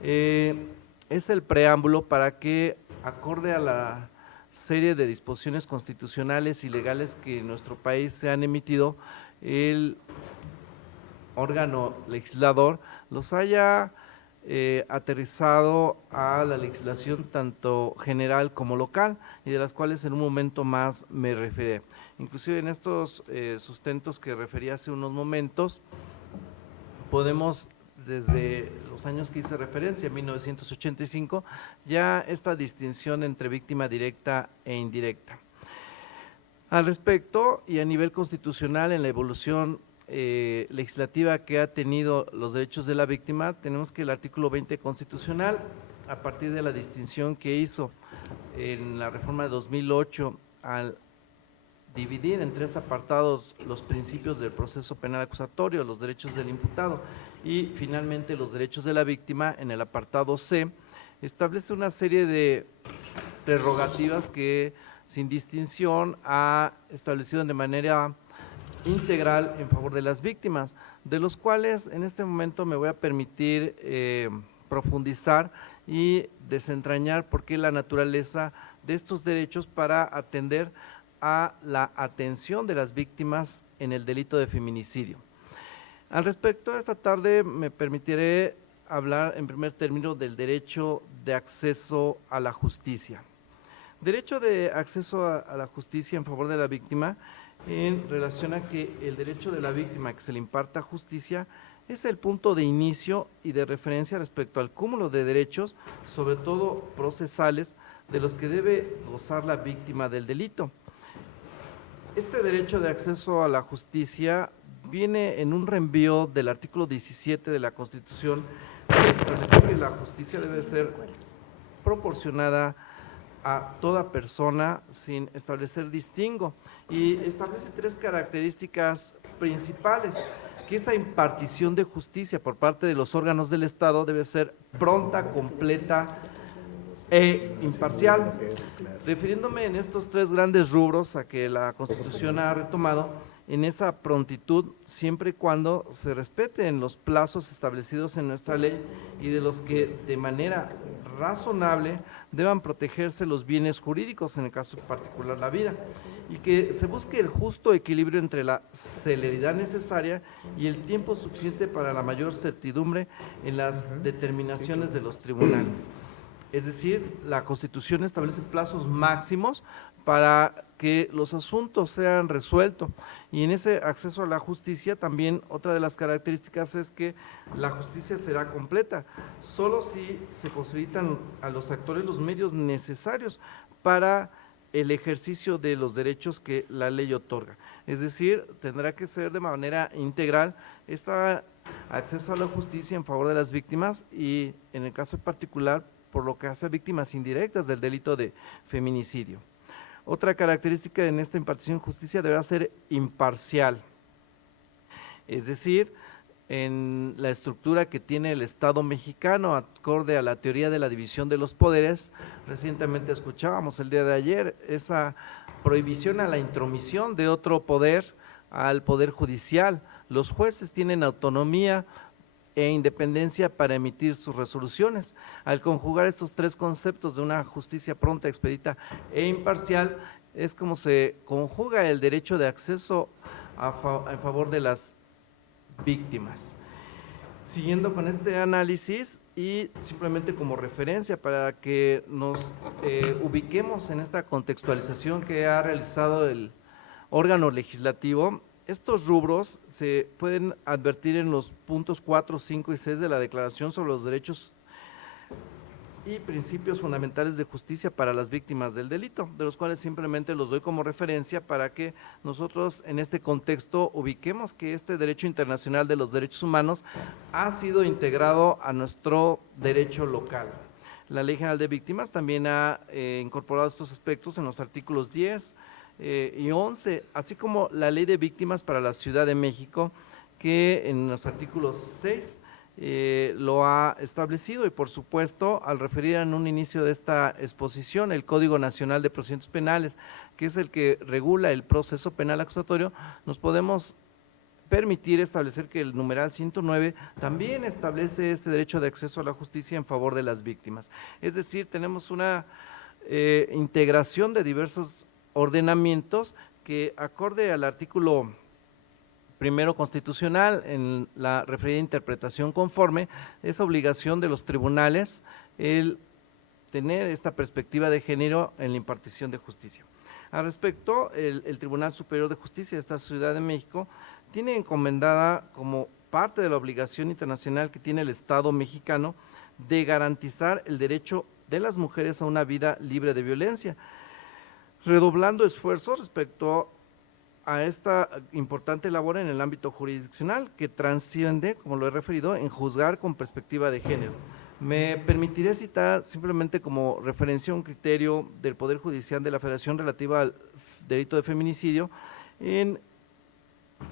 es el preámbulo para que, acorde a la serie de disposiciones constitucionales y legales que en nuestro país se han emitido, el órgano legislador los haya aterrizado a la legislación tanto general como local, y de las cuales en un momento más me referiré. Inclusive en estos sustentos que referí hace unos momentos, podemos, desde los años que hice referencia, 1985, ya esta distinción entre víctima directa e indirecta. Al respecto, y a nivel constitucional, en la evolución legislativa que ha tenido los derechos de la víctima, tenemos que el artículo 20 constitucional, a partir de la distinción que hizo en la reforma de 2008, al dividir en tres apartados los principios del proceso penal acusatorio, los derechos del imputado y finalmente los derechos de la víctima, en el apartado C, establece una serie de prerrogativas que, sin distinción, ha establecido de manera integral en favor de las víctimas, de los cuales en este momento me voy a permitir profundizar y desentrañar por qué la naturaleza de estos derechos para atender a la atención de las víctimas en el delito de feminicidio. Al respecto, esta tarde me permitiré hablar en primer término del derecho de acceso a la justicia. Derecho de acceso a la justicia en favor de la víctima, en relación a que el derecho de la víctima que se le imparta justicia es el punto de inicio y de referencia respecto al cúmulo de derechos, sobre todo procesales, de los que debe gozar la víctima del delito. Este derecho de acceso a la justicia viene en un reenvío del artículo 17 de la Constitución, que establece que la justicia debe ser proporcionada a toda persona sin establecer distingo, y establece tres características principales: que esa impartición de justicia por parte de los órganos del Estado debe ser pronta, completa e imparcial. Refiriéndome en estos tres grandes rubros a que la Constitución ha retomado, en esa prontitud, siempre y cuando se respeten los plazos establecidos en nuestra ley y de los que de manera razonable deban protegerse los bienes jurídicos, en el caso particular la vida, y que se busque el justo equilibrio entre la celeridad necesaria y el tiempo suficiente para la mayor certidumbre en las determinaciones de los tribunales. Es decir, la Constitución establece plazos máximos para que los asuntos sean resueltos, y en ese acceso a la justicia también otra de las características es que la justicia será completa solo si se posibilitan a los actores los medios necesarios para el ejercicio de los derechos que la ley otorga. Es decir, tendrá que ser de manera integral este acceso a la justicia en favor de las víctimas, y en el caso particular por lo que hace a víctimas indirectas del delito de feminicidio. Otra característica en esta impartición de justicia deberá ser imparcial, es decir, en la estructura que tiene el Estado mexicano, acorde a la teoría de la división de los poderes. Recientemente escuchábamos el día de ayer esa prohibición a la intromisión de otro poder al poder judicial. Los jueces tienen autonomía e independencia para emitir sus resoluciones. Al conjugar estos tres conceptos de una justicia pronta, expedita e imparcial, es como se conjuga el derecho de acceso a favor de las víctimas. Siguiendo con este análisis y simplemente como referencia para que nos ubiquemos en esta contextualización que ha realizado el órgano legislativo, estos rubros se pueden advertir en los puntos 4, 5 y 6 de la Declaración sobre los Derechos y Principios Fundamentales de Justicia para las Víctimas del Delito, de los cuales simplemente los doy como referencia para que nosotros en este contexto ubiquemos que este derecho internacional de los derechos humanos ha sido integrado a nuestro derecho local. La Ley General de Víctimas también ha incorporado estos aspectos en los artículos 10 y 11, así como la Ley de Víctimas para la Ciudad de México, que en los artículos 6 lo ha establecido, y por supuesto, al referir en un inicio de esta exposición, el Código Nacional de Procedimientos Penales, que es el que regula el proceso penal acusatorio, nos podemos permitir establecer que el numeral 109 también establece este derecho de acceso a la justicia en favor de las víctimas. Es decir, tenemos una integración de diversos ordenamientos que, acorde al artículo primero constitucional, en la referida interpretación conforme, es obligación de los tribunales el tener esta perspectiva de género en la impartición de justicia. Al respecto, el Tribunal Superior de Justicia de esta Ciudad de México tiene encomendada, como parte de la obligación internacional que tiene el Estado mexicano, de garantizar el derecho de las mujeres a una vida libre de violencia, redoblando esfuerzos respecto a esta importante labor en el ámbito jurisdiccional que trasciende, como lo he referido, en juzgar con perspectiva de género. Me permitiré citar simplemente como referencia un criterio del Poder Judicial de la Federación relativa al delito de feminicidio en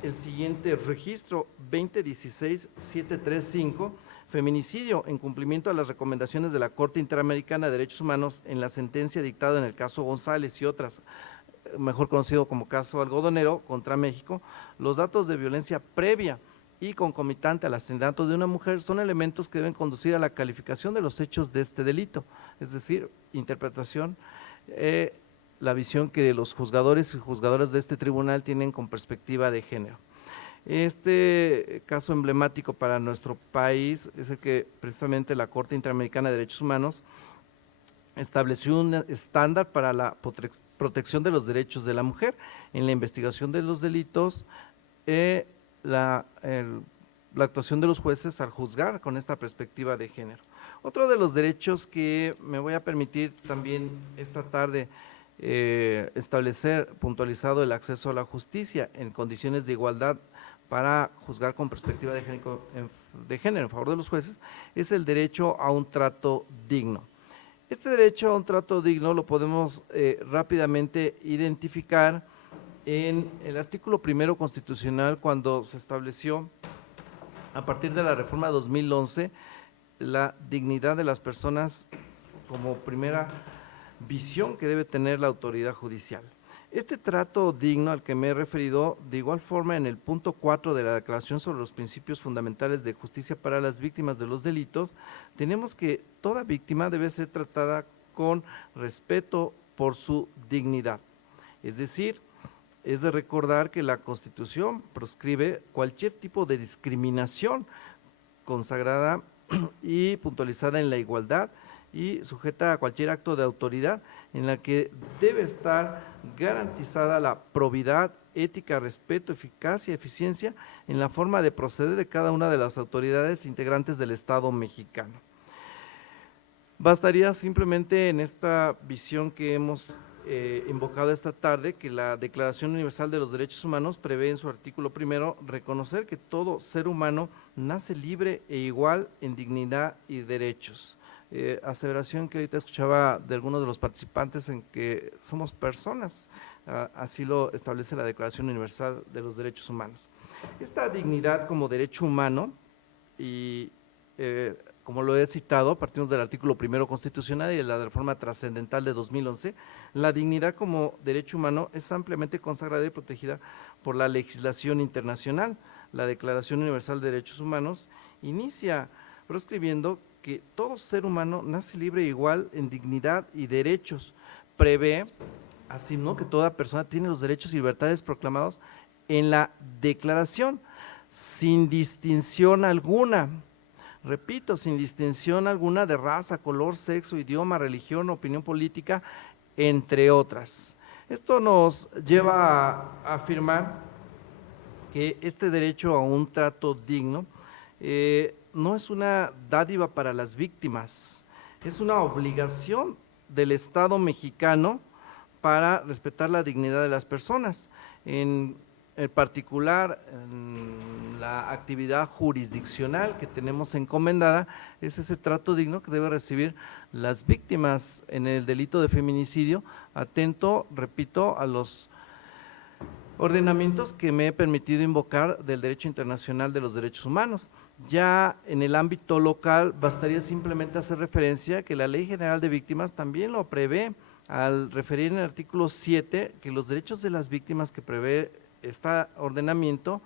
el siguiente registro: 2016-735, feminicidio en cumplimiento a las recomendaciones de la Corte Interamericana de Derechos Humanos en la sentencia dictada en el caso González y otras, mejor conocido como caso Algodonero contra México. Los datos de violencia previa y concomitante al asesinato de una mujer son elementos que deben conducir a la calificación de los hechos de este delito, es decir, interpretación, la visión que los juzgadores y juzgadoras de este tribunal tienen con perspectiva de género. Este caso emblemático para nuestro país es el que precisamente la Corte Interamericana de Derechos Humanos estableció un estándar para la protección de los derechos de la mujer en la investigación de los delitos, la actuación de los jueces al juzgar con esta perspectiva de género. Otro de los derechos que me voy a permitir también esta tarde establecer, puntualizado, el acceso a la justicia en condiciones de igualdad para juzgar con perspectiva de género en favor de los jueces, es el derecho a un trato digno. Este derecho a un trato digno lo podemos rápidamente identificar en el artículo primero constitucional, cuando se estableció, a partir de la reforma de 2011, la dignidad de las personas como primera visión que debe tener la autoridad judicial. Este trato digno al que me he referido, de igual forma, en el punto 4 de la Declaración sobre los Principios Fundamentales de Justicia para las Víctimas de los Delitos, tenemos que toda víctima debe ser tratada con respeto por su dignidad. Es decir, es de recordar que la Constitución proscribe cualquier tipo de discriminación consagrada y puntualizada en la igualdad y sujeta a cualquier acto de autoridad, en la que debe estar garantizada la probidad, ética, respeto, eficacia y eficiencia en la forma de proceder de cada una de las autoridades integrantes del Estado mexicano. Bastaría simplemente en esta visión que hemos invocado esta tarde, que la Declaración Universal de los Derechos Humanos prevé en su artículo primero reconocer que todo ser humano nace libre e igual en dignidad y derechos. Aseveración que ahorita escuchaba de algunos de los participantes, en que somos personas, así lo establece la Declaración Universal de los Derechos Humanos. Esta dignidad como derecho humano, y como lo he citado, partimos del artículo 1 constitucional y de la reforma trascendental de 2011, la dignidad como derecho humano es ampliamente consagrada y protegida por la legislación internacional. La Declaración Universal de Derechos Humanos inicia proscribiendo que todo ser humano nace libre e igual en dignidad y derechos. Prevé, así, ¿no?, que toda persona tiene los derechos y libertades proclamados en la Declaración, sin distinción alguna. Repito, sin distinción alguna de raza, color, sexo, idioma, religión, opinión política, entre otras. Esto nos lleva a afirmar que este derecho a un trato digno no es una dádiva para las víctimas, es una obligación del Estado mexicano para respetar la dignidad de las personas. En particular, en la actividad jurisdiccional que tenemos encomendada, es ese trato digno que debe recibir las víctimas en el delito de feminicidio, atento, repito, a los ordenamientos que me he permitido invocar del derecho internacional de los derechos humanos. Ya en el ámbito local bastaría simplemente hacer referencia a que la Ley General de Víctimas también lo prevé, al referir en el artículo 7 que los derechos de las víctimas que prevé este ordenamiento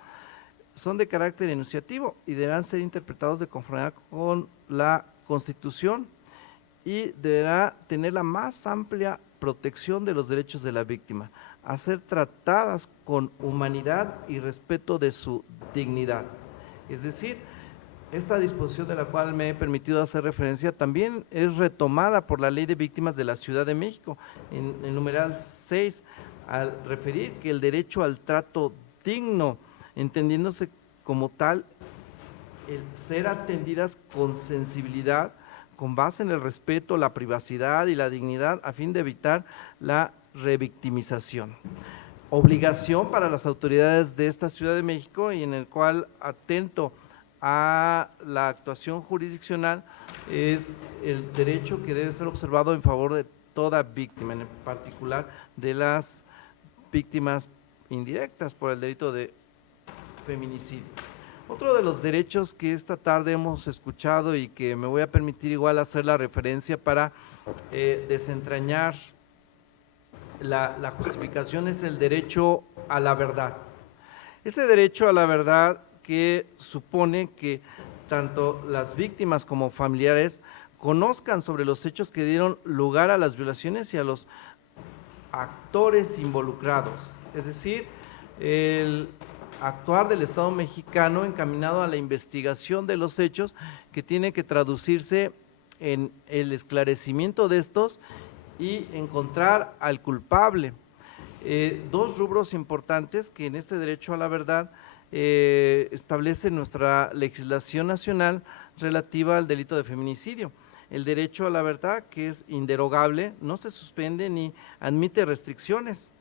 son de carácter enunciativo y deberán ser interpretados de conformidad con la Constitución y deberá tener la más amplia protección de los derechos de la víctima, a ser tratadas con humanidad y respeto de su dignidad. Es decir, esta disposición de la cual me he permitido hacer referencia también es retomada por la Ley de Víctimas de la Ciudad de México, en el numeral 6, al referir que el derecho al trato digno, entendiéndose como tal, el ser atendidas con sensibilidad, con base en el respeto, la privacidad y la dignidad, a fin de evitar la revictimización. Obligación para las autoridades de esta Ciudad de México, y en el cual, atento a la actuación jurisdiccional, es el derecho que debe ser observado en favor de toda víctima, en particular de las víctimas indirectas por el delito de feminicidio. Otro de los derechos que esta tarde hemos escuchado y que me voy a permitir igual hacer la referencia para desentrañar la justificación, es el derecho a la verdad. Ese derecho a la verdad que supone que tanto las víctimas como familiares conozcan sobre los hechos que dieron lugar a las violaciones y a los actores involucrados, es decir, el actuar del Estado mexicano encaminado a la investigación de los hechos, que tiene que traducirse en el esclarecimiento de estos y encontrar al culpable. Dos rubros importantes que en este derecho a la verdad establece nuestra legislación nacional relativa al delito de feminicidio. El derecho a la verdad, que es inderogable, no se suspende ni admite restricciones,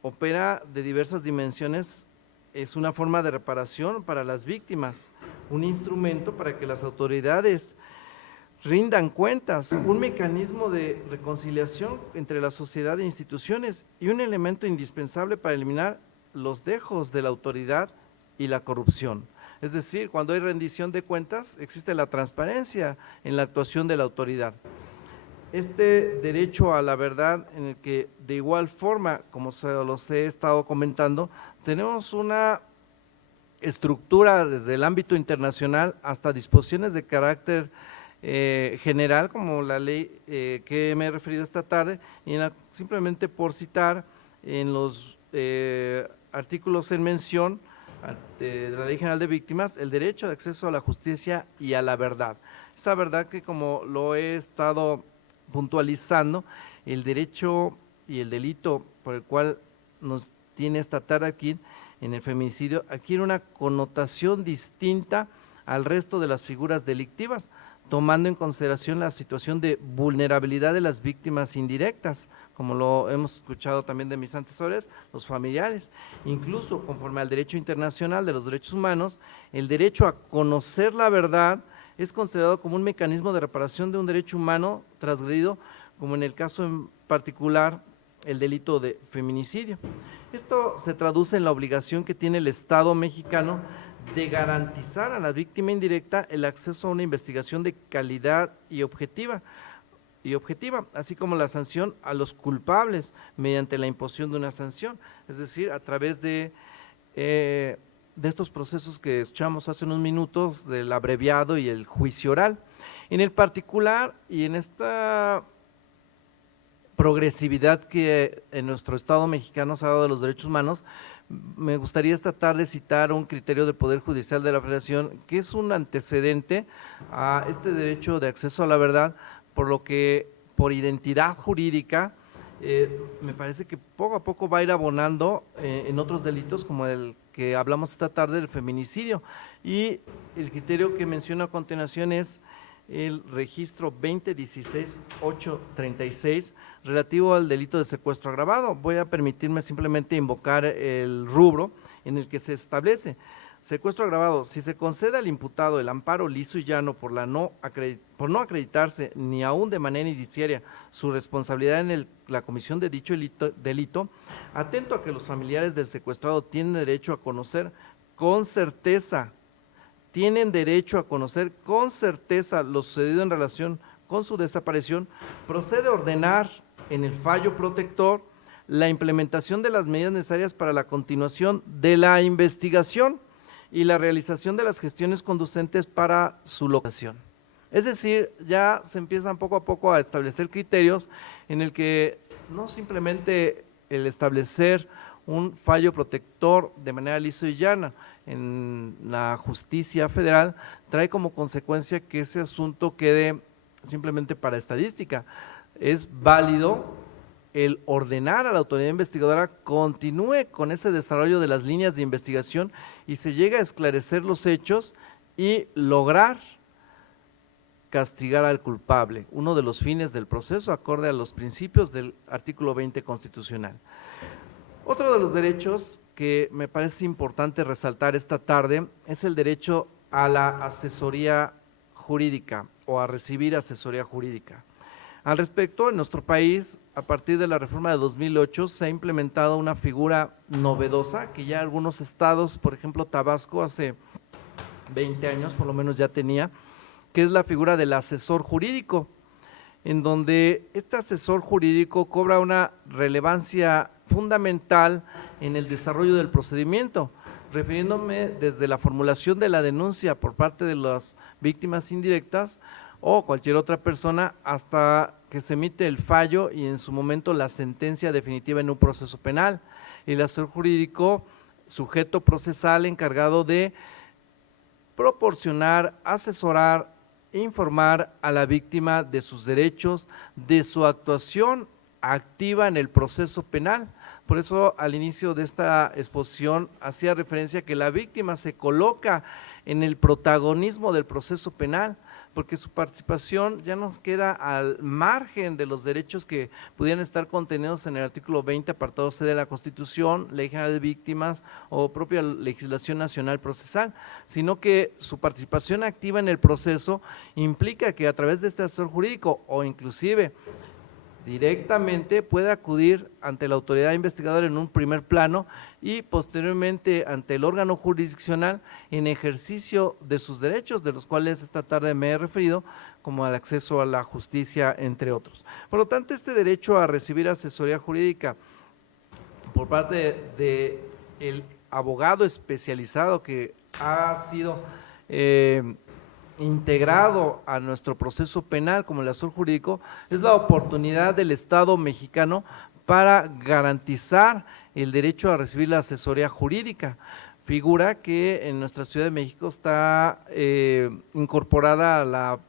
opera de diversas dimensiones, es una forma de reparación para las víctimas, un instrumento para que las autoridades rindan cuentas, un mecanismo de reconciliación entre la sociedad e instituciones y un elemento indispensable para eliminar los dejos de la autoridad y la corrupción. Es decir, cuando hay rendición de cuentas, existe la transparencia en la actuación de la autoridad. Este derecho a la verdad, en el que de igual forma, como se los he estado comentando, tenemos una estructura desde el ámbito internacional hasta disposiciones de carácter general, como la ley que me he referido esta tarde, y simplemente por citar en los artículos en mención de la Ley General de Víctimas, el derecho de acceso a la justicia y a la verdad. Esa verdad que, como lo he estado puntualizando, el derecho y el delito por el cual nos tiene esta tarde aquí en el feminicidio adquiere una connotación distinta al resto de las figuras delictivas, tomando en consideración la situación de vulnerabilidad de las víctimas indirectas, como lo hemos escuchado también de mis antecesores, los familiares. Incluso conforme al derecho internacional de los derechos humanos, el derecho a conocer la verdad es considerado como un mecanismo de reparación de un derecho humano transgredido, como en el caso en particular el delito de feminicidio. Esto se traduce en la obligación que tiene el Estado mexicano de garantizar a la víctima indirecta el acceso a una investigación de calidad y objetiva, así como la sanción a los culpables mediante la imposición de una sanción, es decir, a través de estos procesos que escuchamos hace unos minutos, del abreviado y el juicio oral. En el particular y en esta progresividad que en nuestro Estado mexicano se ha dado de los derechos humanos, me gustaría esta tarde citar un criterio del Poder Judicial de la Federación que es un antecedente a este derecho de acceso a la verdad, por lo que por identidad jurídica me parece que poco a poco va a ir abonando en otros delitos como el que hablamos esta tarde, el feminicidio. Y el criterio que menciono a continuación es el registro 2016-836 relativo al delito de secuestro agravado. Voy a permitirme simplemente invocar el rubro en el que se establece. Secuestro agravado: si se concede al imputado el amparo liso y llano por no acreditarse ni aún de manera indiciaria su responsabilidad en la comisión de dicho delito, atento a que los familiares del secuestrado tienen derecho a conocer con certeza, lo sucedido en relación con su desaparición, procede a ordenar en el fallo protector la implementación de las medidas necesarias para la continuación de la investigación y la realización de las gestiones conducentes para su locación. Es decir, ya se empiezan poco a poco a establecer criterios en el que no simplemente el establecer un fallo protector de manera lisa y llana en la justicia federal trae como consecuencia que ese asunto quede simplemente para estadística. Es válido el ordenar a la autoridad investigadora continúe con ese desarrollo de las líneas de investigación y se llegue a esclarecer los hechos y lograr castigar al culpable, uno de los fines del proceso acorde a los principios del artículo 20 constitucional. Otro de los derechos que me parece importante resaltar esta tarde es el derecho a la asesoría jurídica o a recibir asesoría jurídica. Al respecto, en nuestro país, a partir de la reforma de 2008, se ha implementado una figura novedosa que ya algunos estados, por ejemplo Tabasco, hace 20 años por lo menos ya tenía, que es la figura del asesor jurídico, en donde este asesor jurídico cobra una relevancia fundamental en el desarrollo del procedimiento, refiriéndome desde la formulación de la denuncia por parte de las víctimas indirectas o cualquier otra persona hasta que se emite el fallo y en su momento la sentencia definitiva en un proceso penal. El asesor jurídico, sujeto procesal encargado de proporcionar, asesorar e informar a la víctima de sus derechos, de su actuación activa en el proceso penal. Por eso al inicio de esta exposición hacía referencia a que la víctima se coloca en el protagonismo del proceso penal, porque su participación ya nos queda al margen de los derechos que pudieran estar contenidos en el artículo 20, apartado C de la Constitución, Ley General de Víctimas o propia legislación nacional procesal, sino que su participación activa en el proceso implica que a través de este asesor jurídico o inclusive directamente puede acudir ante la autoridad investigadora en un primer plano y posteriormente ante el órgano jurisdiccional en ejercicio de sus derechos, de los cuales esta tarde me he referido, como al acceso a la justicia, entre otros. Por lo tanto, este derecho a recibir asesoría jurídica por parte del abogado especializado que ha sido integrado a nuestro proceso penal como el asesor jurídico, es la oportunidad del Estado mexicano para garantizar el derecho a recibir la asesoría jurídica, figura que en nuestra Ciudad de México está incorporada a la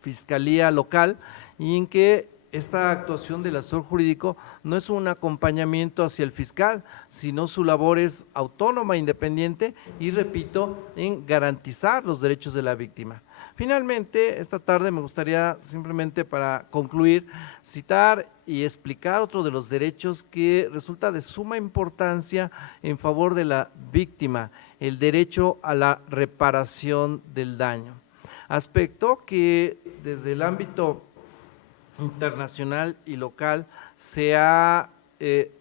Fiscalía Local y en que esta actuación del asesor jurídico no es un acompañamiento hacia el fiscal, sino su labor es autónoma, independiente y, repito, en garantizar los derechos de la víctima. Finalmente, esta tarde me gustaría simplemente para concluir, citar y explicar otro de los derechos que resulta de suma importancia en favor de la víctima, el derecho a la reparación del daño. Aspecto que desde el ámbito internacional y local se ha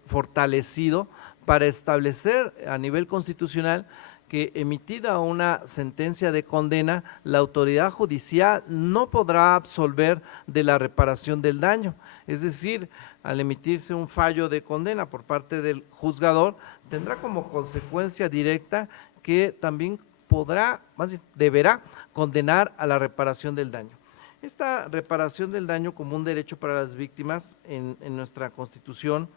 fortalecido para establecer a nivel constitucional que emitida una sentencia de condena, la autoridad judicial no podrá absolver de la reparación del daño. Es decir, al emitirse un fallo de condena por parte del juzgador, tendrá como consecuencia directa que también podrá, más bien, deberá condenar a la reparación del daño. Esta reparación del daño como un derecho para las víctimas en nuestra Constitución,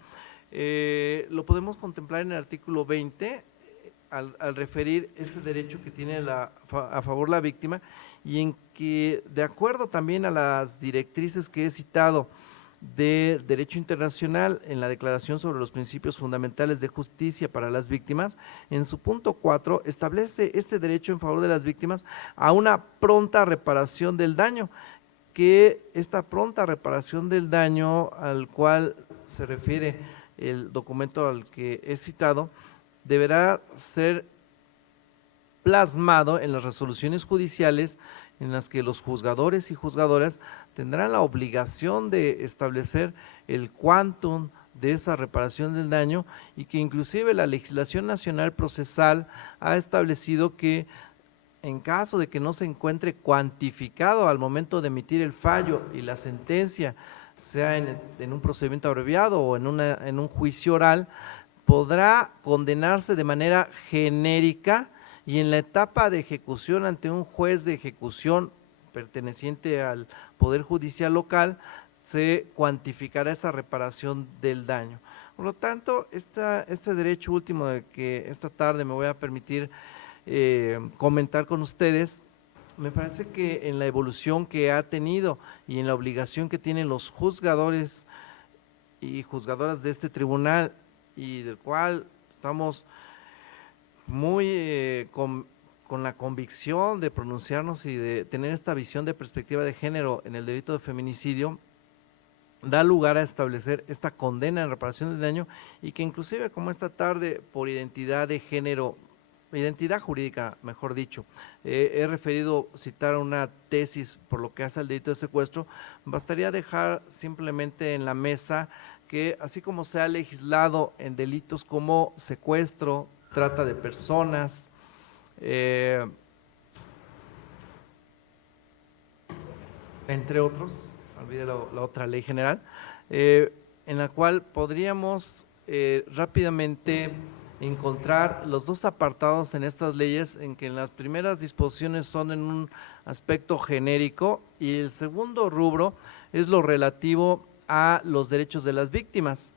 lo podemos contemplar en el artículo 20, al referir este derecho que tiene a favor la víctima, y en que, de acuerdo también a las directrices que he citado de Derecho Internacional en la Declaración sobre los Principios Fundamentales de Justicia para las Víctimas, en su punto 4 establece este derecho en favor de las víctimas a una pronta reparación del daño, que esta pronta reparación del daño al cual se refiere el documento al que he citado, deberá ser plasmado en las resoluciones judiciales en las que los juzgadores y juzgadoras tendrán la obligación de establecer el quantum de esa reparación del daño, y que inclusive la legislación nacional procesal ha establecido que en caso de que no se encuentre cuantificado al momento de emitir el fallo y la sentencia, sea en un procedimiento abreviado o en un juicio oral, podrá condenarse de manera genérica, y en la etapa de ejecución ante un juez de ejecución perteneciente al Poder Judicial local, se cuantificará esa reparación del daño. Por lo tanto, este derecho último de que esta tarde me voy a permitir comentar con ustedes, me parece que en la evolución que ha tenido y en la obligación que tienen los juzgadores y juzgadoras de este tribunal, y del cual estamos muy con la convicción de pronunciarnos y de tener esta visión de perspectiva de género en el delito de feminicidio, da lugar a establecer esta condena en reparación del daño, y que inclusive como esta tarde por identidad de género, identidad jurídica mejor dicho, he referido citar una tesis por lo que hace al delito de secuestro, bastaría dejar simplemente en la mesa que así como se ha legislado en delitos como secuestro, trata de personas, entre otros, olvidé la otra ley general, en la cual podríamos rápidamente encontrar los dos apartados en estas leyes, en que en las primeras disposiciones son en un aspecto genérico y el segundo rubro es lo relativo a los derechos de las víctimas.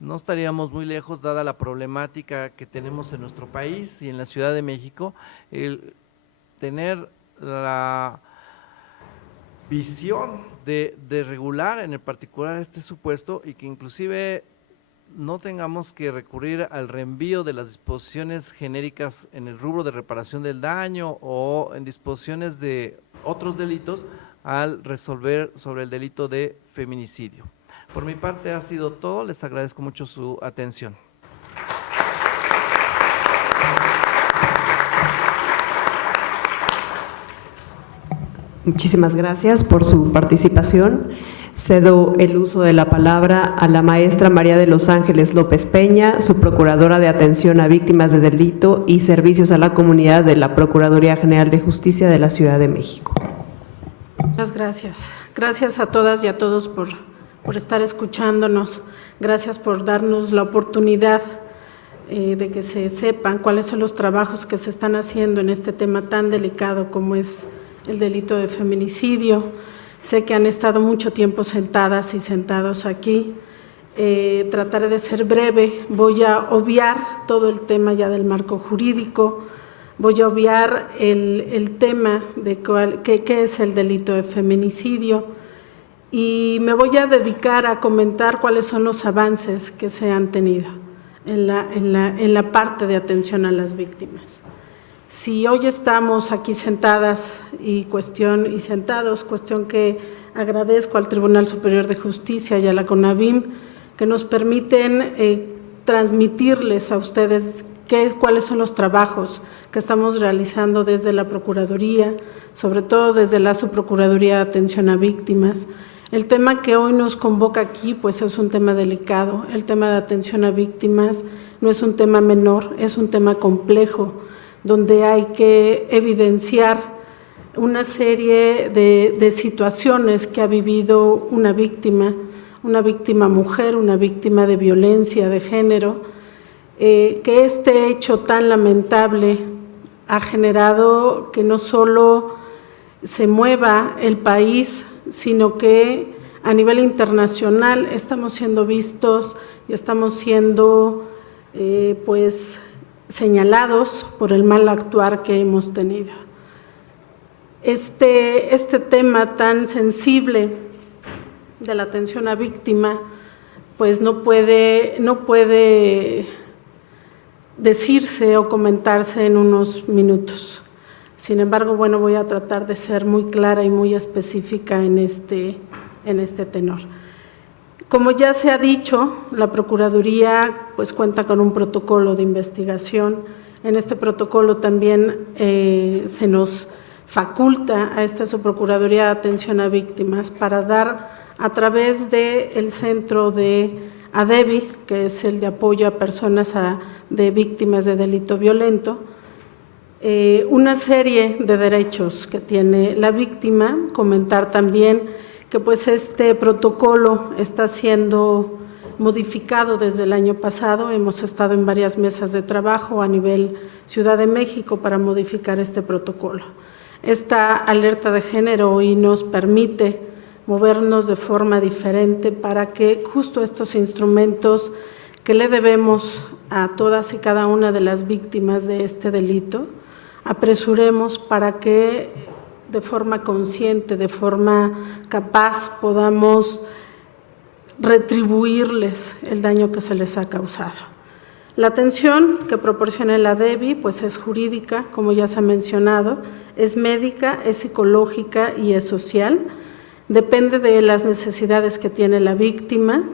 No estaríamos muy lejos, dada la problemática que tenemos en nuestro país y en la Ciudad de México, el tener la visión de regular en el particular este supuesto, y que inclusive no tengamos que recurrir al reenvío de las disposiciones genéricas en el rubro de reparación del daño o en disposiciones de otros delitos al resolver sobre el delito de feminicidio. Por mi parte ha sido todo, les agradezco mucho su atención. Muchísimas gracias por su participación. Cedo el uso de la palabra a la maestra María de los Ángeles López Peña, su procuradora de atención a víctimas de delito y servicios a la comunidad de la Procuraduría General de Justicia de la Ciudad de México. Muchas gracias. Gracias a todas y a todos por estar escuchándonos. Gracias por darnos la oportunidad de que se sepan cuáles son los trabajos que se están haciendo en este tema tan delicado como es el delito de feminicidio. Sé que han estado mucho tiempo sentadas y sentados aquí. Trataré de ser breve. Voy a obviar todo el tema ya del marco jurídico. Voy a obviar el tema de qué es el delito de feminicidio, y me voy a dedicar a comentar cuáles son los avances que se han tenido en la parte de atención a las víctimas. Si hoy estamos aquí sentadas y sentados, cuestión que agradezco al Tribunal Superior de Justicia y a la CONAVIM, que nos permiten transmitirles a ustedes cuáles son los trabajos que estamos realizando desde la Procuraduría, sobre todo desde la Subprocuraduría de Atención a Víctimas, El tema que hoy nos convoca aquí, pues es un tema delicado. El tema de atención a víctimas no es un tema menor, es un tema complejo, donde hay que evidenciar una serie de situaciones que ha vivido una víctima mujer, una víctima de violencia de género, que este hecho tan lamentable ha generado que no solo se mueva el país, sino que a nivel internacional estamos siendo vistos y estamos siendo pues señalados por el mal actuar que hemos tenido. Este tema tan sensible de la atención a víctima, pues no puede decirse o comentarse en unos minutos. Sin embargo, bueno, voy a tratar de ser muy clara y muy específica en este tenor. Como ya se ha dicho, la Procuraduría pues cuenta con un protocolo de investigación. En este protocolo también se nos faculta a esta Subprocuraduría de Atención a Víctimas para dar a través del centro de ADEVI, que es el de apoyo a personas de víctimas de delito violento, una serie de derechos que tiene la víctima. Comentar también que pues este protocolo está siendo modificado desde el año pasado. Hemos estado en varias mesas de trabajo a nivel Ciudad de México para modificar este protocolo. Esta alerta de género hoy nos permite movernos de forma diferente para que justo estos instrumentos que le debemos a todas y cada una de las víctimas de este delito, apresuremos para que de forma consciente, de forma capaz, podamos retribuirles el daño que se les ha causado. La atención que proporciona el ADEVI pues es jurídica, como ya se ha mencionado, es médica, es psicológica y es social. Depende de las necesidades que tiene la víctima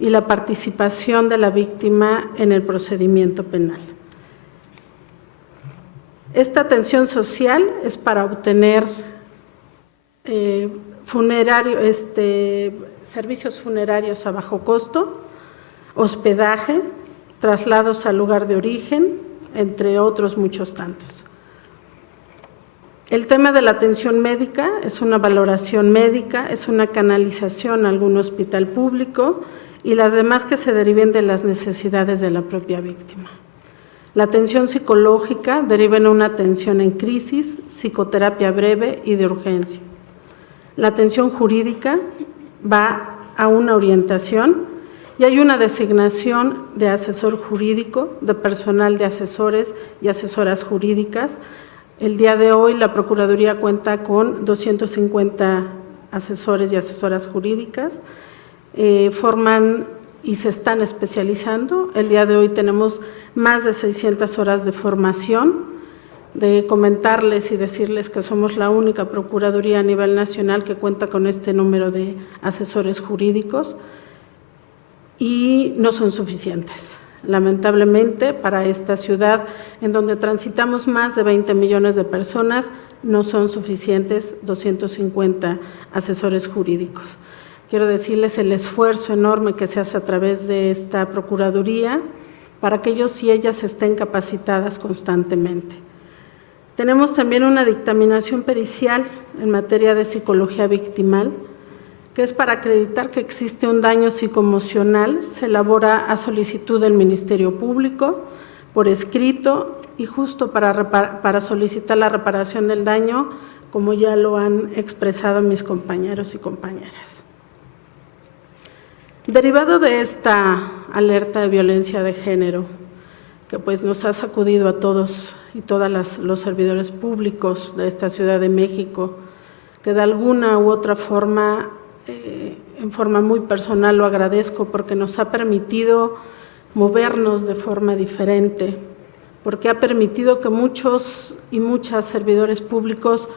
y la participación de la víctima en el procedimiento penal. Esta atención social es para obtener servicios funerarios a bajo costo, hospedaje, traslados al lugar de origen, entre otros muchos tantos. El tema de la atención médica es una valoración médica, es una canalización a algún hospital público y las demás que se deriven de las necesidades de la propia víctima. La atención psicológica deriva en una atención en crisis, psicoterapia breve y de urgencia. La atención jurídica va a una orientación y hay una designación de asesor jurídico, de personal de asesores y asesoras jurídicas. El día de hoy la Procuraduría cuenta con 250 asesores y asesoras jurídicas, forman y se están especializando. El día de hoy tenemos más de 600 horas de formación. De comentarles y decirles que somos la única Procuraduría a nivel nacional que cuenta con este número de asesores jurídicos y no son suficientes. Lamentablemente, para esta ciudad en donde transitamos más de 20 millones de personas, no son suficientes 250 asesores jurídicos. Quiero decirles el esfuerzo enorme que se hace a través de esta Procuraduría para que ellos y ellas estén capacitadas constantemente. Tenemos también una dictaminación pericial en materia de psicología victimal, que es para acreditar que existe un daño psicoemocional. Se elabora a solicitud del Ministerio Público, por escrito, y justo para solicitar la reparación del daño, como ya lo han expresado mis compañeros y compañeras. Derivado de esta alerta de violencia de género, que pues nos ha sacudido a todos y todas los servidores públicos de esta Ciudad de México, que de alguna u otra forma, en forma muy personal lo agradezco porque nos ha permitido movernos de forma diferente, porque ha permitido que muchos y muchas servidores públicos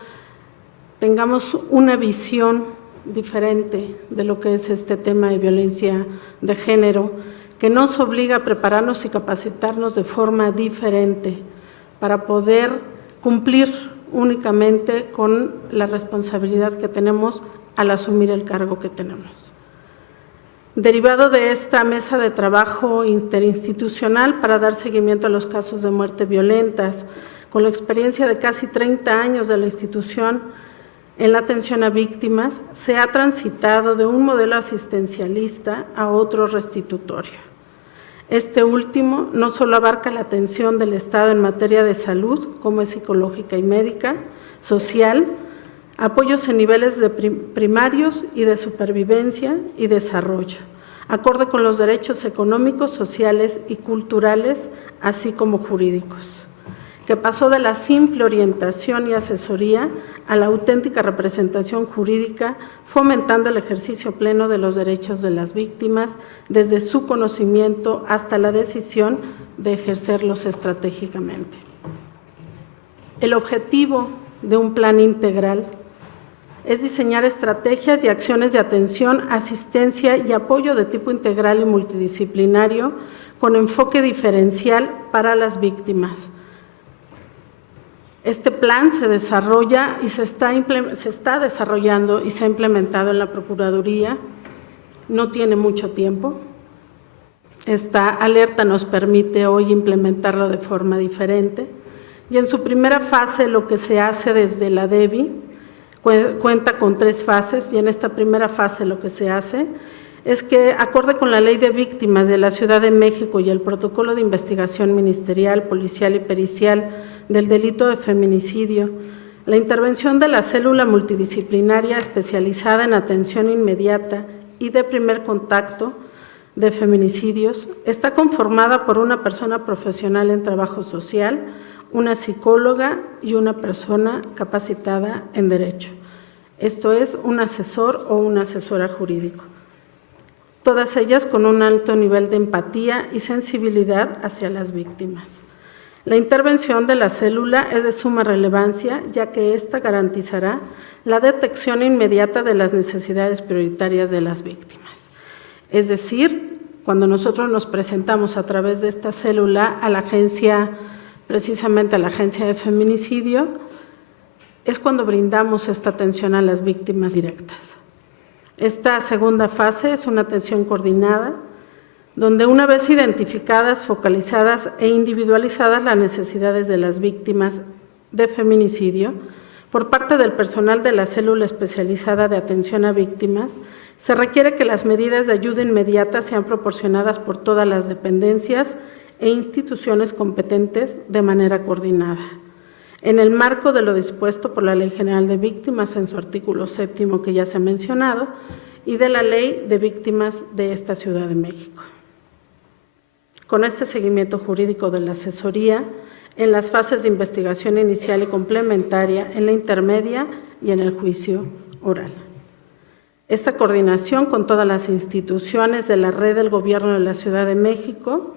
tengamos una visión diferente de lo que es este tema de violencia de género, que nos obliga a prepararnos y capacitarnos de forma diferente para poder cumplir únicamente con la responsabilidad que tenemos al asumir el cargo que tenemos. Derivado de esta mesa de trabajo interinstitucional para dar seguimiento a los casos de muerte violentas, con la experiencia de casi 30 años de la institución en la atención a víctimas, se ha transitado de un modelo asistencialista a otro restitutorio. Este último no solo abarca la atención del Estado en materia de salud, como es psicológica y médica, social, apoyos en niveles de primarios y de supervivencia y desarrollo, acorde con los derechos económicos, sociales y culturales, así como jurídicos, que pasó de la simple orientación y asesoría a la auténtica representación jurídica, fomentando el ejercicio pleno de los derechos de las víctimas, desde su conocimiento hasta la decisión de ejercerlos estratégicamente. El objetivo de un plan integral es diseñar estrategias y acciones de atención, asistencia y apoyo de tipo integral y multidisciplinario con enfoque diferencial para las víctimas. Este plan se desarrolla y se está desarrollando y se ha implementado en la Procuraduría. No tiene mucho tiempo. Esta alerta nos permite hoy implementarlo de forma diferente. Y en su primera fase, lo que se hace desde la DEVI cuenta con 3 fases, y en esta primera fase lo que se hace es que, acorde con la Ley de Víctimas de la Ciudad de México y el Protocolo de Investigación Ministerial, Policial y Pericial del delito de feminicidio, la intervención de la célula multidisciplinaria especializada en atención inmediata y de primer contacto de feminicidios está conformada por una persona profesional en trabajo social, una psicóloga y una persona capacitada en derecho. Esto es, un asesor o una asesora jurídico. Todas ellas con un alto nivel de empatía y sensibilidad hacia las víctimas. La intervención de la célula es de suma relevancia, ya que ésta garantizará la detección inmediata de las necesidades prioritarias de las víctimas. Es decir, cuando nosotros nos presentamos a través de esta célula a la agencia, precisamente a la agencia de feminicidio, es cuando brindamos esta atención a las víctimas directas. Esta segunda fase es una atención coordinada, donde una vez identificadas, focalizadas e individualizadas las necesidades de las víctimas de feminicidio, por parte del personal de la célula especializada de atención a víctimas, se requiere que las medidas de ayuda inmediata sean proporcionadas por todas las dependencias e instituciones competentes de manera coordinada, en el marco de lo dispuesto por la Ley General de Víctimas en su artículo 7º que ya se ha mencionado y de la Ley de Víctimas de esta Ciudad de México. Con este seguimiento jurídico de la asesoría en las fases de investigación inicial y complementaria, en la intermedia y en el juicio oral. Esta coordinación con todas las instituciones de la red del Gobierno de la Ciudad de México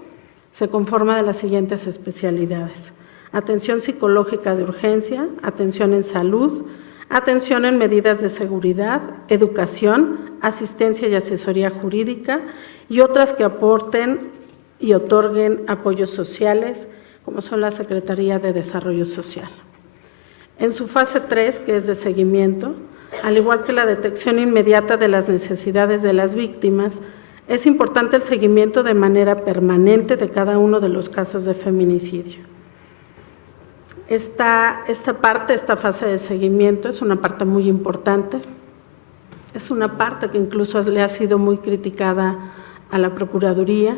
se conforma de las siguientes especialidades: atención psicológica de urgencia, atención en salud, atención en medidas de seguridad, educación, asistencia y asesoría jurídica y otras que aporten y otorguen apoyos sociales, como son la Secretaría de Desarrollo Social. En su fase 3, que es de seguimiento, al igual que la detección inmediata de las necesidades de las víctimas, es importante el seguimiento de manera permanente de cada uno de los casos de feminicidio. Esta fase de seguimiento es una parte muy importante, es una parte que incluso le ha sido muy criticada a la Procuraduría,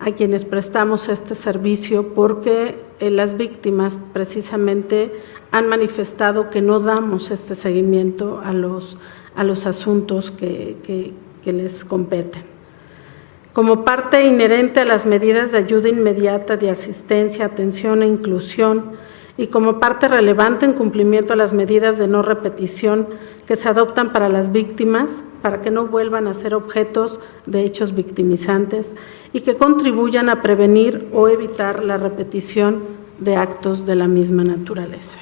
a quienes prestamos este servicio, porque las víctimas precisamente han manifestado que no damos este seguimiento a los asuntos que les competen. Como parte inherente a las medidas de ayuda inmediata, de asistencia, atención e inclusión, y como parte relevante en cumplimiento a las medidas de no repetición que se adoptan para las víctimas, para que no vuelvan a ser objetos de hechos victimizantes y que contribuyan a prevenir o evitar la repetición de actos de la misma naturaleza.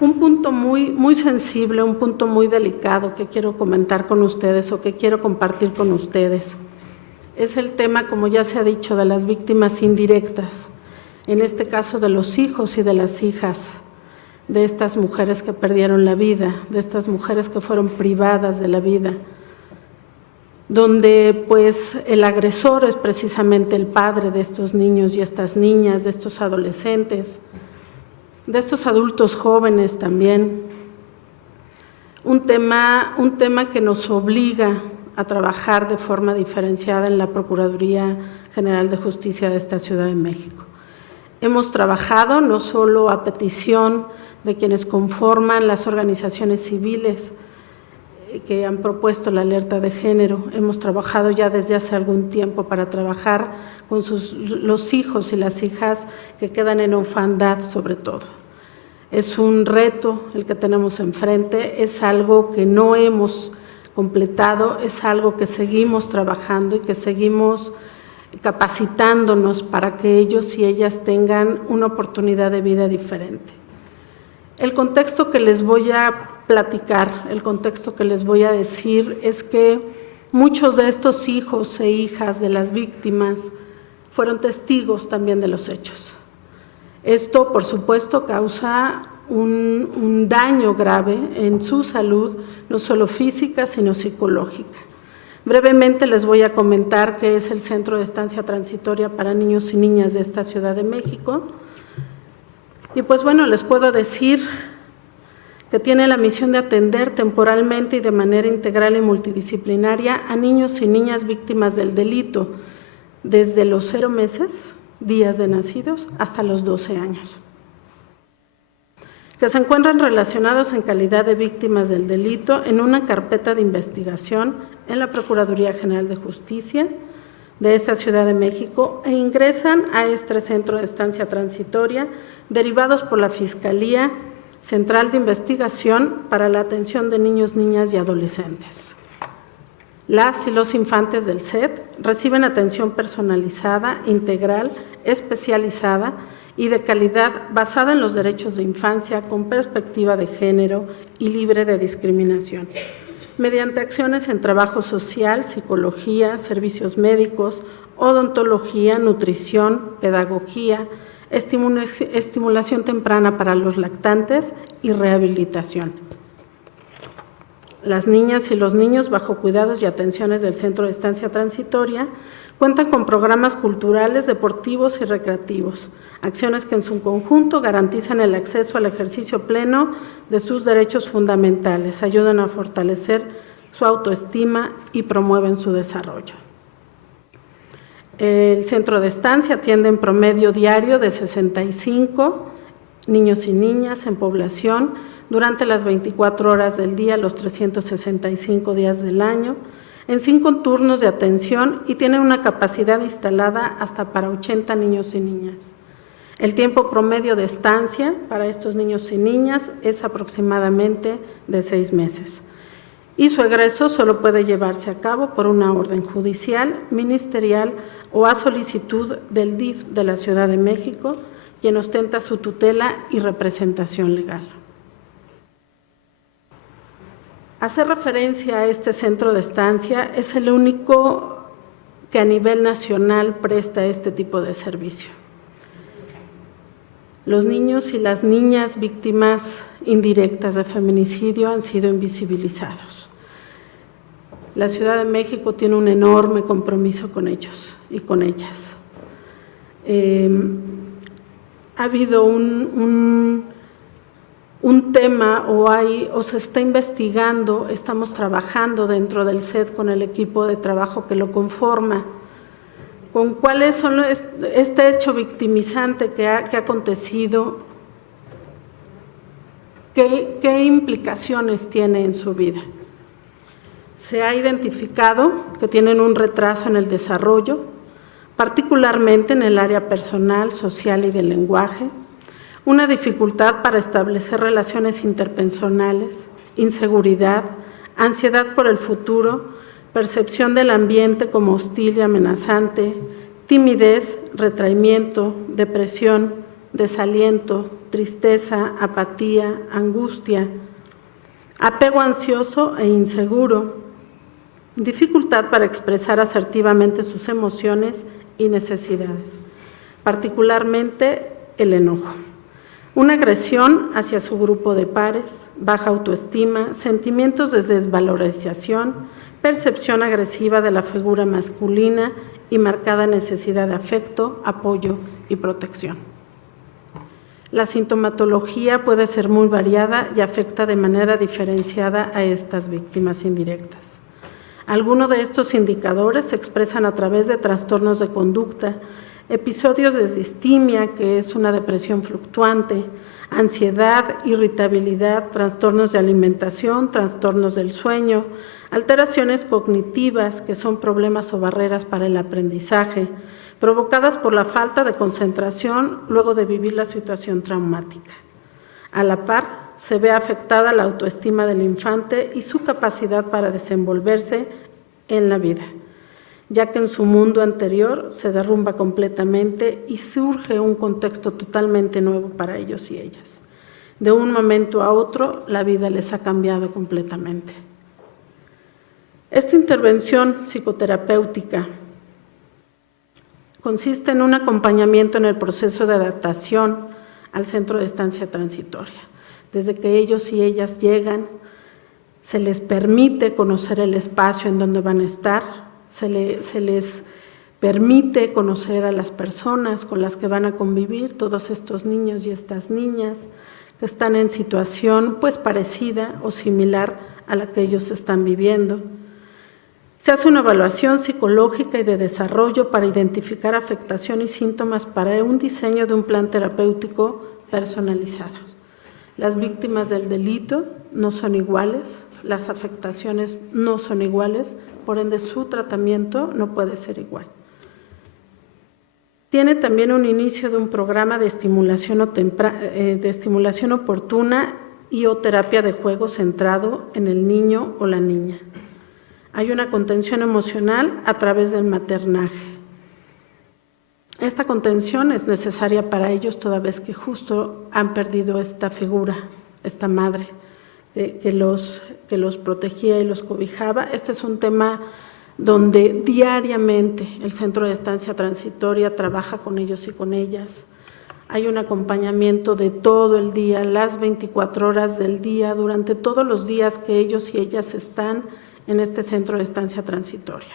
Un punto muy sensible, un punto muy delicado que quiero comentar con ustedes o que quiero compartir con ustedes es el tema, como ya se ha dicho, de las víctimas indirectas, en este caso de los hijos y de las hijas de estas mujeres que perdieron la vida, de estas mujeres que fueron privadas de la vida, donde pues el agresor es precisamente el padre de estos niños y estas niñas, de estos adolescentes, de estos adultos jóvenes también. Un tema que nos obliga a trabajar de forma diferenciada en la Procuraduría General de Justicia de esta Ciudad de México. Hemos trabajado no solo a petición de quienes conforman las organizaciones civiles que han propuesto la alerta de género, hemos trabajado ya desde hace algún tiempo para trabajar con los hijos y las hijas que quedan en orfandad sobre todo. Es un reto el que tenemos enfrente, es algo que no hemos completado, es algo que seguimos trabajando y que seguimos capacitándonos para que ellos y ellas tengan una oportunidad de vida diferente. El contexto que les voy a platicar, el contexto que les voy a decir es que muchos de estos hijos e hijas de las víctimas fueron testigos también de los hechos. Esto, por supuesto, causa un daño grave en su salud, no solo física, sino psicológica. Brevemente les voy a comentar qué es el Centro de Estancia Transitoria para Niños y Niñas de esta Ciudad de México. Y pues bueno, les puedo decir que tiene la misión de atender temporalmente y de manera integral y multidisciplinaria a niños y niñas víctimas del delito, desde los 0 meses, días de nacidos, hasta los 12 años, que se encuentran relacionados en calidad de víctimas del delito en una carpeta de investigación en la Procuraduría General de Justicia de esta Ciudad de México e ingresan a este centro de estancia transitoria derivados por la Fiscalía Central de Investigación para la Atención de Niños, Niñas y Adolescentes. Las y los infantes del CET reciben atención personalizada, integral, especializada y de calidad basada en los derechos de infancia con perspectiva de género y libre de discriminación, mediante acciones en trabajo social, psicología, servicios médicos, odontología, nutrición, pedagogía, estimulación temprana para los lactantes y rehabilitación. Las niñas y los niños bajo cuidados y atenciones del Centro de Estancia Transitoria cuentan con programas culturales, deportivos y recreativos, acciones que en su conjunto garantizan el acceso al ejercicio pleno de sus derechos fundamentales, ayudan a fortalecer su autoestima y promueven su desarrollo. El centro de estancia atiende en promedio diario de 65 niños y niñas en población durante las 24 horas del día, los 365 días del año, en 5 turnos de atención y tiene una capacidad instalada hasta para 80 niños y niñas. El tiempo promedio de estancia para estos niños y niñas es aproximadamente de 6 meses. Y su egreso solo puede llevarse a cabo por una orden judicial, ministerial o a solicitud del DIF de la Ciudad de México, quien ostenta su tutela y representación legal. Hacer referencia a este centro de estancia es el único que a nivel nacional presta este tipo de servicio. Los niños y las niñas víctimas indirectas de feminicidio han sido invisibilizados. La Ciudad de México tiene un enorme compromiso con ellos y con ellas. Ha habido un tema o se está investigando, estamos trabajando dentro del CET con el equipo de trabajo que lo conforma, con cuáles son este hecho victimizante que ha acontecido, qué implicaciones tiene en su vida. Se ha identificado que tienen un retraso en el desarrollo, particularmente en el área personal, social y del lenguaje, una dificultad para establecer relaciones interpersonales, inseguridad, ansiedad por el futuro, percepción del ambiente como hostil y amenazante, timidez, retraimiento, depresión, desaliento, tristeza, apatía, angustia, apego ansioso e inseguro, dificultad para expresar asertivamente sus emociones y necesidades, particularmente el enojo. Una agresión hacia su grupo de pares, baja autoestima, sentimientos de desvalorización, percepción agresiva de la figura masculina y marcada necesidad de afecto, apoyo y protección. La sintomatología puede ser muy variada y afecta de manera diferenciada a estas víctimas indirectas. Algunos de estos indicadores se expresan a través de trastornos de conducta, episodios de distimia, que es una depresión fluctuante, ansiedad, irritabilidad, trastornos de alimentación, trastornos del sueño, alteraciones cognitivas, que son problemas o barreras para el aprendizaje, provocadas por la falta de concentración luego de vivir la situación traumática. A la par, se ve afectada la autoestima del infante y su capacidad para desenvolverse en la vida, ya que en su mundo anterior se derrumba completamente y surge un contexto totalmente nuevo para ellos y ellas. De un momento a otro, la vida les ha cambiado completamente. Esta intervención psicoterapéutica consiste en un acompañamiento en el proceso de adaptación al centro de estancia transitoria. Desde que ellos y ellas llegan, se les permite conocer el espacio en donde van a estar, se les permite conocer a las personas con las que van a convivir, todos estos niños y estas niñas que están en situación pues parecida o similar a la que ellos están viviendo. Se hace una evaluación psicológica y de desarrollo para identificar afectación y síntomas para un diseño de un plan terapéutico personalizado. Las víctimas del delito no son iguales, las afectaciones no son iguales, por ende su tratamiento no puede ser igual. Tiene también un inicio de un programa de estimulación oportuna y o terapia de juego centrado en el niño o la niña. Hay una contención emocional a través del maternaje. Esta contención es necesaria para ellos toda vez que justo han perdido esta figura, esta madre que los protegía y los cobijaba. Este es un tema donde diariamente el Centro de Estancia Transitoria trabaja con ellos y con ellas. Hay un acompañamiento de todo el día, las 24 horas del día, durante todos los días que ellos y ellas están en este Centro de Estancia Transitoria.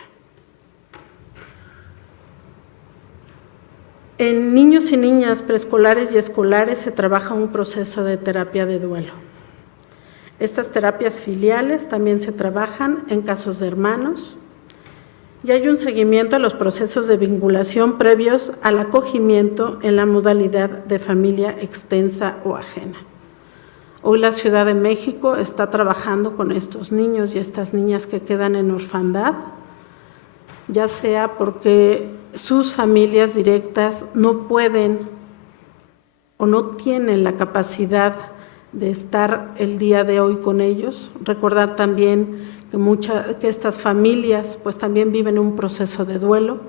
En niños y niñas preescolares y escolares se trabaja un proceso de terapia de duelo. Estas terapias filiales también se trabajan en casos de hermanos y hay un seguimiento a los procesos de vinculación previos al acogimiento en la modalidad de familia extensa o ajena. Hoy la Ciudad de México está trabajando con estos niños y estas niñas que quedan en orfandad, ya sea porque sus familias directas no pueden o no tienen la capacidad de estar el día de hoy con ellos. Recordar también que estas familias pues también viven un proceso de duelo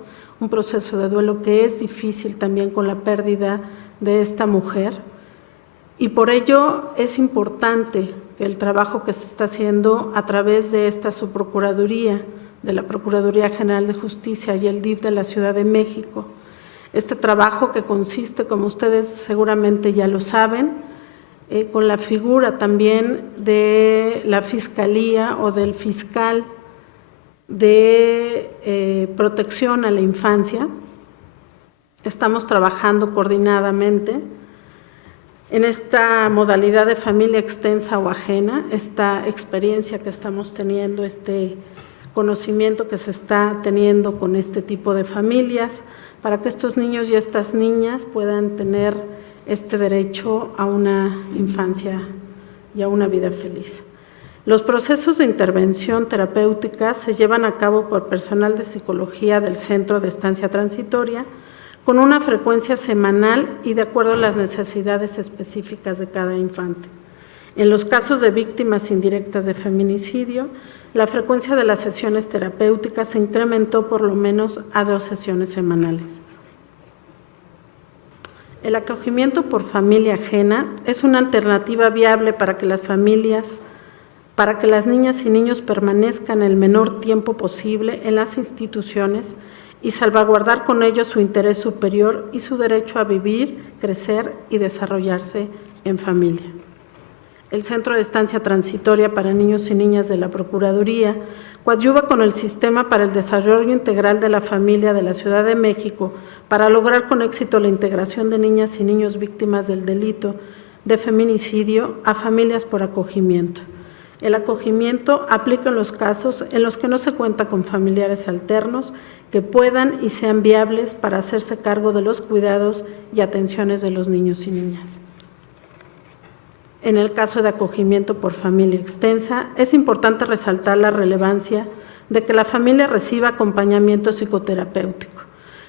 que es difícil también con la pérdida de esta mujer. Y por ello es importante que el trabajo que se está haciendo a través de esta subprocuraduría, de la Procuraduría General de Justicia y el DIF de la Ciudad de México, este trabajo que consiste, como ustedes seguramente ya lo saben, con la figura también de la Fiscalía o del fiscal de protección a la infancia. Estamos trabajando coordinadamente en esta modalidad de familia extensa o ajena, esta experiencia que estamos teniendo, este conocimiento que se está teniendo con este tipo de familias, para que estos niños y estas niñas puedan tener este derecho a una infancia y a una vida feliz. Los procesos de intervención terapéutica se llevan a cabo por personal de psicología del Centro de Estancia Transitoria con una frecuencia semanal y de acuerdo a las necesidades específicas de cada infante. En los casos de víctimas indirectas de feminicidio, la frecuencia de las sesiones terapéuticas se incrementó por lo menos a 2 sesiones semanales. El acogimiento por familia ajena es una alternativa viable para que las familias, para que las niñas y niños permanezcan el menor tiempo posible en las instituciones y salvaguardar con ello su interés superior y su derecho a vivir, crecer y desarrollarse en familia. El Centro de Estancia Transitoria para Niños y Niñas de la Procuraduría coadyuva con el Sistema para el Desarrollo Integral de la Familia de la Ciudad de México para lograr con éxito la integración de niñas y niños víctimas del delito de feminicidio a familias por acogimiento. El acogimiento aplica en los casos en los que no se cuenta con familiares alternos que puedan y sean viables para hacerse cargo de los cuidados y atenciones de los niños y niñas. En el caso de acogimiento por familia extensa, es importante resaltar la relevancia de que la familia reciba acompañamiento psicoterapéutico,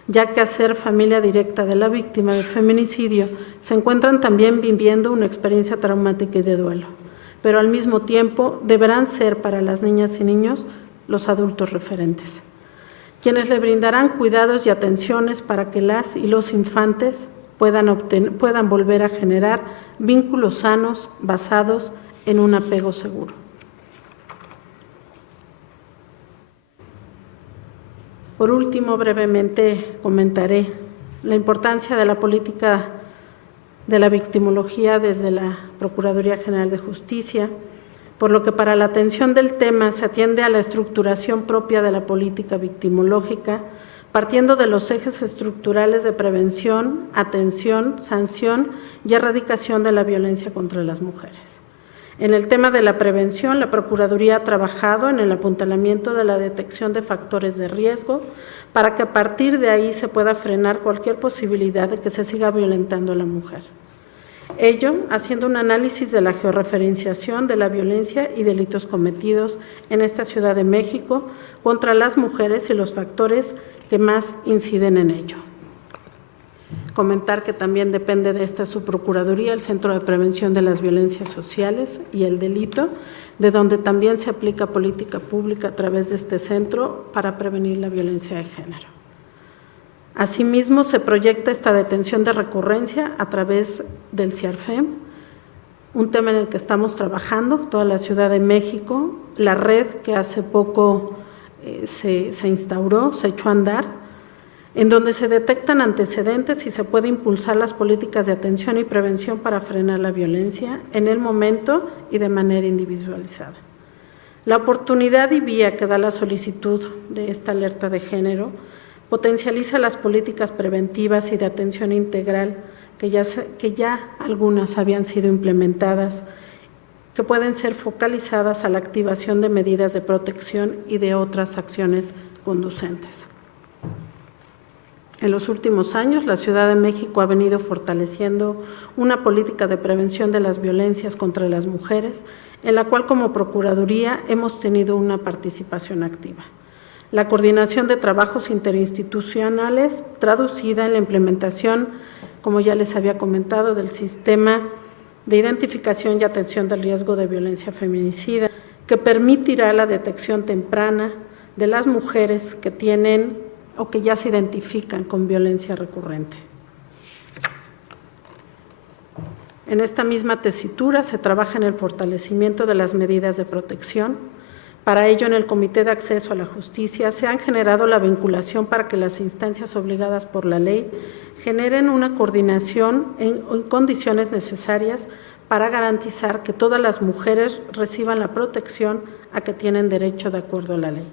ya que al ser familia directa de la víctima del feminicidio, se encuentran también viviendo una experiencia traumática y de duelo, pero al mismo tiempo deberán ser para las niñas y niños los adultos referentes, quienes le brindarán cuidados y atenciones para que las y los infantes puedan volver a generar vínculos sanos basados en un apego seguro. Por último, brevemente comentaré la importancia de la política de la victimología desde la Procuraduría General de Justicia, por lo que para la atención del tema se atiende a la estructuración propia de la política victimológica, partiendo de los ejes estructurales de prevención, atención, sanción y erradicación de la violencia contra las mujeres. En el tema de la prevención, la Procuraduría ha trabajado en el apuntalamiento de la detección de factores de riesgo para que a partir de ahí se pueda frenar cualquier posibilidad de que se siga violentando a la mujer. Ello haciendo un análisis de la georreferenciación de la violencia y delitos cometidos en esta Ciudad de México contra las mujeres y los factores que más inciden en ello. Comentar que también depende de esta subprocuraduría el Centro de Prevención de las Violencias Sociales y el Delito, de donde también se aplica política pública a través de este centro para prevenir la violencia de género. Asimismo, se proyecta esta detención de recurrencia a través del CIARFEM, un tema en el que estamos trabajando, toda la Ciudad de México, la red que hace poco se instauró, se echó a andar, en donde se detectan antecedentes y se puede impulsar las políticas de atención y prevención para frenar la violencia en el momento y de manera individualizada. La oportunidad y vía que da la solicitud de esta alerta de género potencializa las políticas preventivas y de atención integral que ya algunas habían sido implementadas, que pueden ser focalizadas a la activación de medidas de protección y de otras acciones conducentes. En los últimos años, la Ciudad de México ha venido fortaleciendo una política de prevención de las violencias contra las mujeres, en la cual como Procuraduría hemos tenido una participación activa. La coordinación de trabajos interinstitucionales traducida en la implementación, como ya les había comentado, del sistema de identificación y atención del riesgo de violencia feminicida, que permitirá la detección temprana de las mujeres que tienen o que ya se identifican con violencia recurrente. En esta misma tesitura se trabaja en el fortalecimiento de las medidas de protección. Para ello, en el Comité de Acceso a la Justicia se han generado la vinculación para que las instancias obligadas por la ley generen una coordinación en condiciones necesarias para garantizar que todas las mujeres reciban la protección a que tienen derecho de acuerdo a la ley.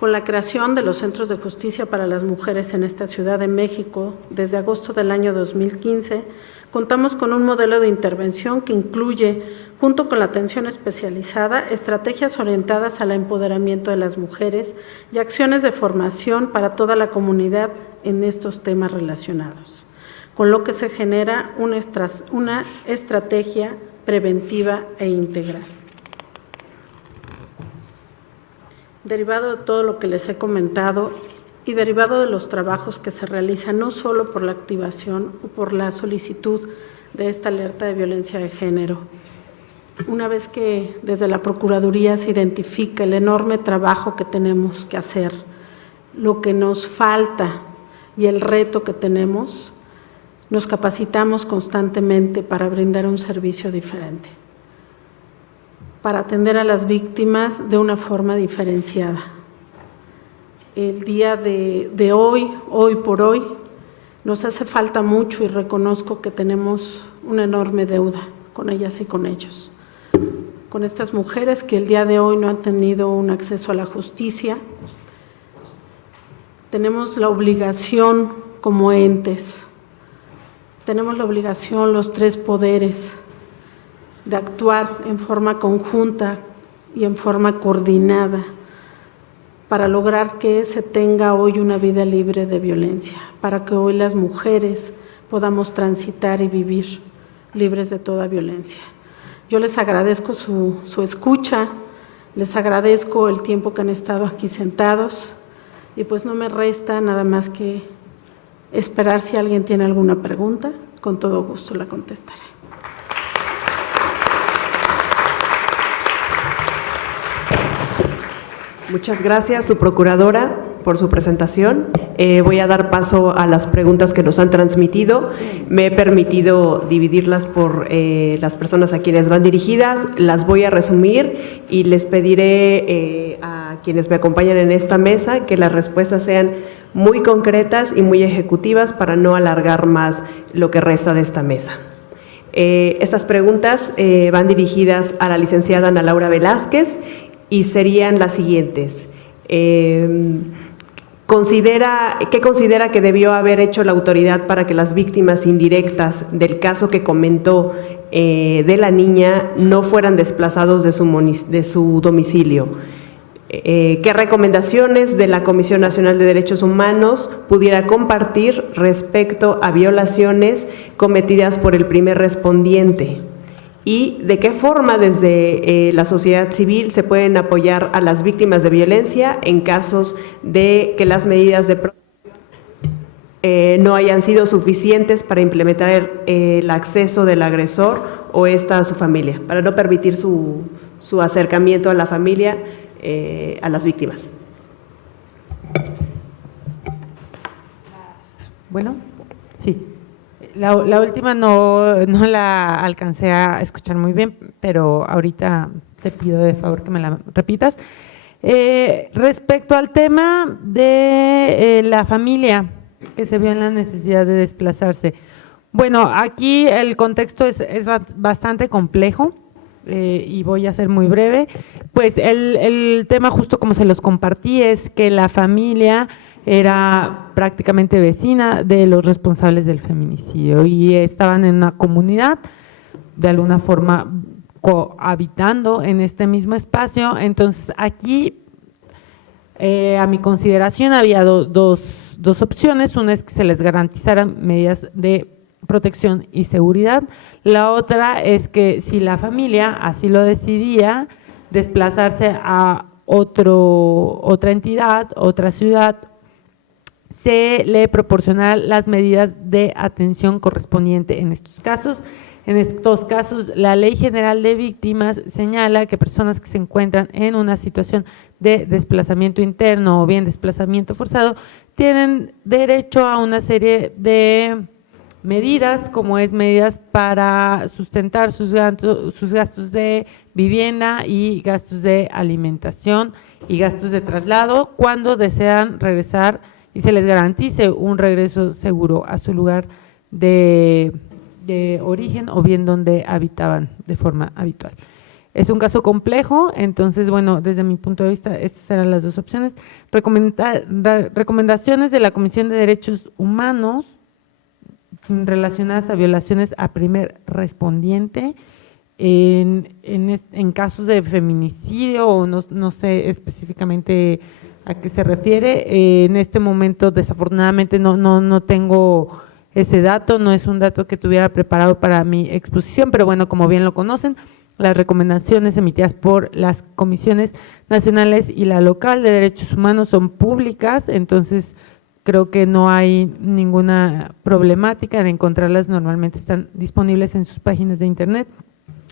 Con la creación de los Centros de Justicia para las Mujeres en esta Ciudad de México, desde agosto del año 2015, contamos con un modelo de intervención que incluye, junto con la atención especializada, estrategias orientadas al empoderamiento de las mujeres y acciones de formación para toda la comunidad en estos temas relacionados, con lo que se genera una estrategia preventiva e integral. Derivado de todo lo que les he comentado y derivado de los trabajos que se realizan, no solo por la activación o por la solicitud de esta alerta de violencia de género, una vez que desde la Procuraduría se identifica el enorme trabajo que tenemos que hacer, lo que nos falta y el reto que tenemos, nos capacitamos constantemente para brindar un servicio diferente. para atender a las víctimas de una forma diferenciada. El día de hoy por hoy, nos hace falta mucho y reconozco que tenemos una enorme deuda con ellas y con ellos. Con estas mujeres que el día de hoy no han tenido un acceso a la justicia, tenemos la obligación como entes, tenemos la obligación los tres poderes de actuar en forma conjunta y en forma coordinada para lograr que se tenga hoy una vida libre de violencia, para que hoy las mujeres podamos transitar y vivir libres de toda violencia. Yo les agradezco su escucha, les agradezco el tiempo que han estado aquí sentados y pues no me resta nada más que esperar si alguien tiene alguna pregunta, con todo gusto la contestaré. Muchas gracias, su procuradora, por su presentación. Voy a dar paso a las preguntas que nos han transmitido. Me he permitido dividirlas por las personas a quienes van dirigidas. Las voy a resumir y les pediré a quienes me acompañan en esta mesa que las respuestas sean muy concretas y muy ejecutivas para no alargar más lo que resta de esta mesa. Estas preguntas van dirigidas a la licenciada Ana Laura Velázquez y serían las siguientes. ¿Qué considera que debió haber hecho la autoridad para que las víctimas indirectas del caso que comentó de la niña no fueran desplazados de su domicilio? ¿Qué recomendaciones de la Comisión Nacional de Derechos Humanos pudiera compartir respecto a violaciones cometidas por el primer respondiente? ¿Y de qué forma desde la sociedad civil se pueden apoyar a las víctimas de violencia en casos de que las medidas de protección no hayan sido suficientes para implementar el acceso del agresor o esta a su familia, para no permitir su acercamiento a la familia, a las víctimas? Bueno, sí. La última no la alcancé a escuchar muy bien, pero ahorita te pido de favor que me la repitas. Respecto al tema de la familia que se vio en la necesidad de desplazarse. Bueno, aquí el contexto es bastante complejo y voy a ser muy breve. Pues el tema, justo como se los compartí, es que la familia era prácticamente vecina de los responsables del feminicidio y estaban en una comunidad, de alguna forma cohabitando en este mismo espacio. Entonces aquí, a mi consideración, había dos opciones. Una es que se les garantizaran medidas de protección y seguridad. La otra es que si la familia así lo decidía, desplazarse a otra entidad, otra ciudad, se le proporcionan las medidas de atención correspondiente en estos casos. En estos casos, la Ley General de Víctimas señala que personas que se encuentran en una situación de desplazamiento interno o bien desplazamiento forzado tienen derecho a una serie de medidas, como es medidas para sustentar sus gastos de vivienda y gastos de alimentación y gastos de traslado cuando desean regresar y se les garantice un regreso seguro a su lugar de origen o bien donde habitaban de forma habitual. Es un caso complejo, entonces, bueno, desde mi punto de vista, estas eran las dos opciones. Recomendaciones de la Comisión de Derechos Humanos relacionadas a violaciones a primer respondiente en casos de feminicidio, o no sé específicamente a qué se refiere. En este momento, desafortunadamente, no tengo ese dato, no es un dato que tuviera preparado para mi exposición, pero bueno, como bien lo conocen, las recomendaciones emitidas por las comisiones nacionales y la local de derechos humanos son públicas, entonces creo que no hay ninguna problemática en encontrarlas, normalmente están disponibles en sus páginas de internet.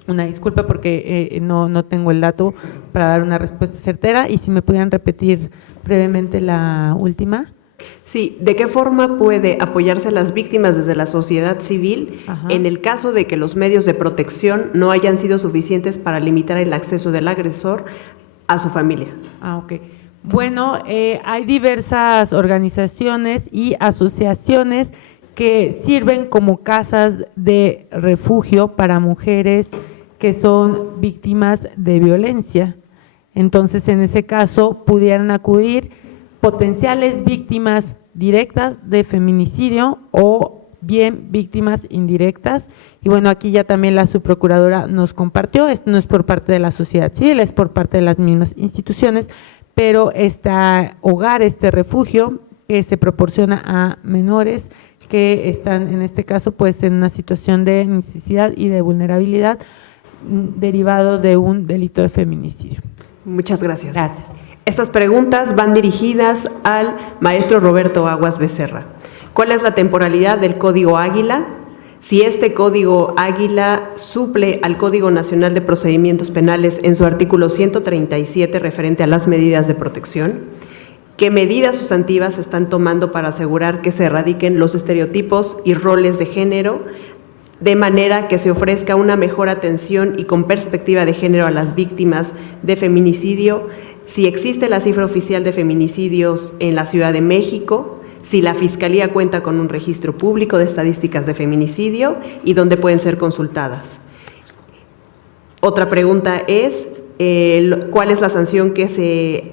Una disculpa porque no tengo el dato para dar una respuesta certera, y si me pudieran repetir brevemente la última. Sí, ¿de qué forma puede apoyarse a las víctimas desde la sociedad civil Ajá. en el caso de que los medios de protección no hayan sido suficientes para limitar el acceso del agresor a su familia? Ah, ok. Bueno, hay diversas organizaciones y asociaciones que sirven como casas de refugio para mujeres que son víctimas de violencia. Entonces, en ese caso, pudieran acudir potenciales víctimas directas de feminicidio o bien víctimas indirectas. Y bueno, aquí ya también la subprocuradora nos compartió, esto no es por parte de la sociedad civil, es por parte de las mismas instituciones, pero este hogar, este refugio que se proporciona a menores que están en este caso pues en una situación de necesidad y de vulnerabilidad derivado de un delito de feminicidio. Muchas gracias. Gracias. Estas preguntas van dirigidas al maestro Roberto Aguas Becerra. ¿Cuál es la temporalidad del Código Águila? Si este Código Águila suple al Código Nacional de Procedimientos Penales en su artículo 137 referente a las medidas de protección. ¿Qué medidas sustantivas se están tomando para asegurar que se erradiquen los estereotipos y roles de género, de manera que se ofrezca una mejor atención y con perspectiva de género a las víctimas de feminicidio? Si existe la cifra oficial de feminicidios en la Ciudad de México, si la Fiscalía cuenta con un registro público de estadísticas de feminicidio y dónde pueden ser consultadas. Otra pregunta es, ¿cuál es la sanción que se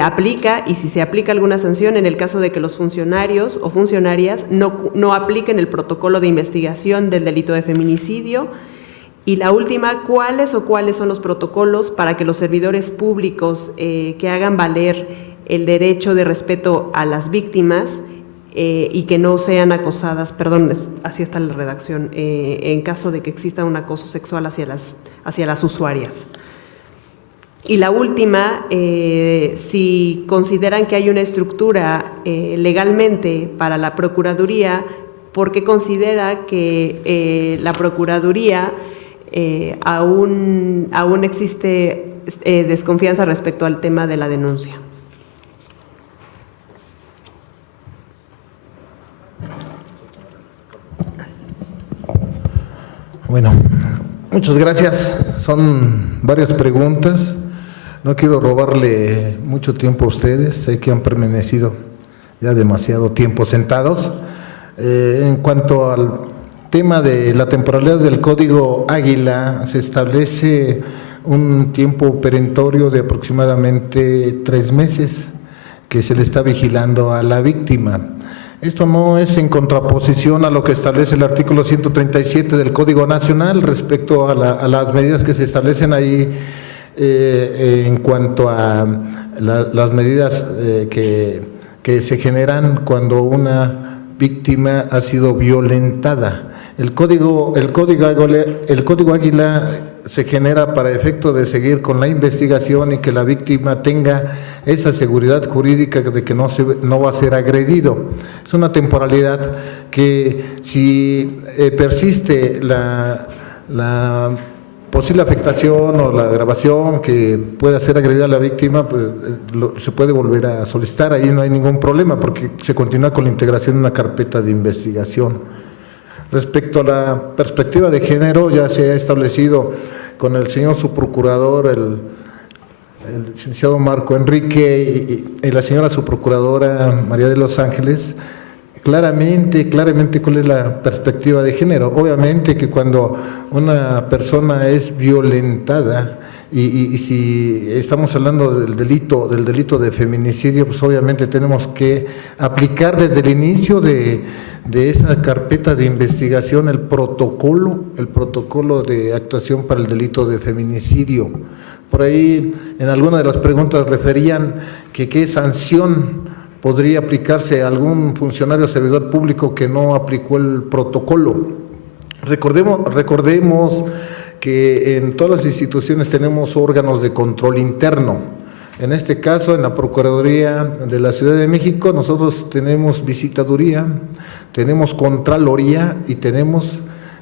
aplica y si se aplica alguna sanción en el caso de que los funcionarios o funcionarias no apliquen el protocolo de investigación del delito de feminicidio? Y la última, ¿cuáles son los protocolos para que los servidores públicos que hagan valer el derecho de respeto a las víctimas y que no sean acosadas, perdón, así está la redacción, en caso de que exista un acoso sexual hacia las usuarias? Y la última, si consideran que hay una estructura legalmente para la Procuraduría, ¿por qué considera que la Procuraduría aún existe desconfianza respecto al tema de la denuncia? Bueno, muchas gracias. Son varias preguntas. No quiero robarle mucho tiempo a ustedes. Sé que han permanecido ya demasiado tiempo sentados. En cuanto al tema de la temporalidad del Código Águila, se establece un tiempo perentorio de aproximadamente 3 meses que se le está vigilando a la víctima. Esto no es en contraposición a lo que establece el artículo 137 del Código Nacional respecto a las medidas que se establecen ahí en cuanto a las medidas que se generan cuando una víctima ha sido violentada. El Código Águila se genera para efecto de seguir con la investigación y que la víctima tenga esa seguridad jurídica de que no va a ser agredido. Es una temporalidad que si persiste la posible afectación o la agravación que pueda ser agredida a la víctima, pues se puede volver a solicitar, ahí no hay ningún problema porque se continúa con la integración en una carpeta de investigación. Respecto a la perspectiva de género, ya se ha establecido con el señor subprocurador, el licenciado Marco Enrique y la señora subprocuradora María de los Ángeles, claramente cuál es la perspectiva de género. Obviamente que cuando una persona es violentada, y si estamos hablando del delito de feminicidio, pues obviamente tenemos que aplicar desde el inicio de esa carpeta de investigación el protocolo de actuación para el delito de feminicidio. Por ahí en alguna de las preguntas referían que qué sanción podría aplicarse a algún funcionario o servidor público que no aplicó el protocolo. Recordemos que en todas las instituciones tenemos órganos de control interno. En este caso, en la Procuraduría de la Ciudad de México, nosotros tenemos visitaduría, tenemos contraloría y tenemos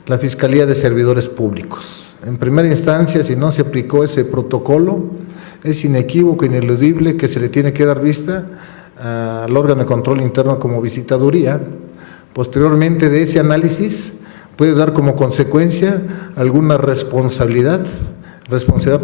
la Fiscalía de Servidores Públicos. En primera instancia, si no se aplicó ese protocolo, es inequívoco, ineludible que se le tiene que dar vista al órgano de control interno como visitaduría. Posteriormente de ese análisis puede dar como consecuencia alguna responsabilidad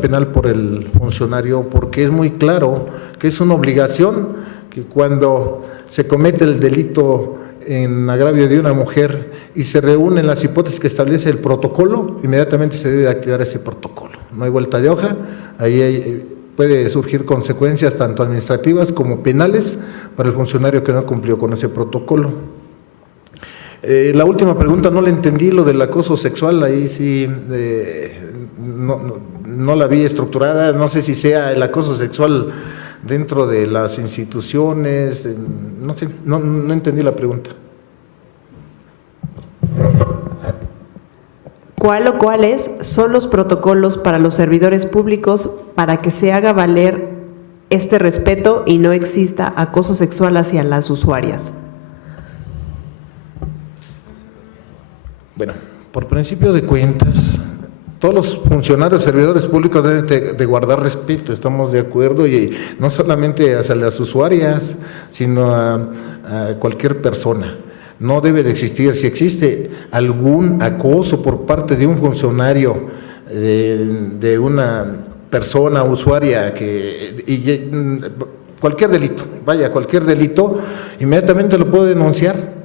penal por el funcionario, porque es muy claro que es una obligación que cuando se comete el delito en agravio de una mujer y se reúnen las hipótesis que establece el protocolo, inmediatamente se debe activar ese protocolo. No hay vuelta de hoja, puede surgir consecuencias tanto administrativas como penales para el funcionario que no cumplió con ese protocolo. La última pregunta no la entendí, lo del acoso sexual, ahí sí no la vi estructurada, no sé si sea el acoso sexual dentro de las instituciones, no sé, no entendí la pregunta. ¿Cuál o cuáles son los protocolos para los servidores públicos para que se haga valer este respeto y no exista acoso sexual hacia las usuarias? Bueno, por principio de cuentas, todos los funcionarios, servidores públicos deben de guardar respeto, estamos de acuerdo, y no solamente hacia las usuarias, sino a cualquier persona. No debe de existir, si existe algún acoso por parte de un funcionario, de una persona usuaria, cualquier delito, inmediatamente lo puede denunciar.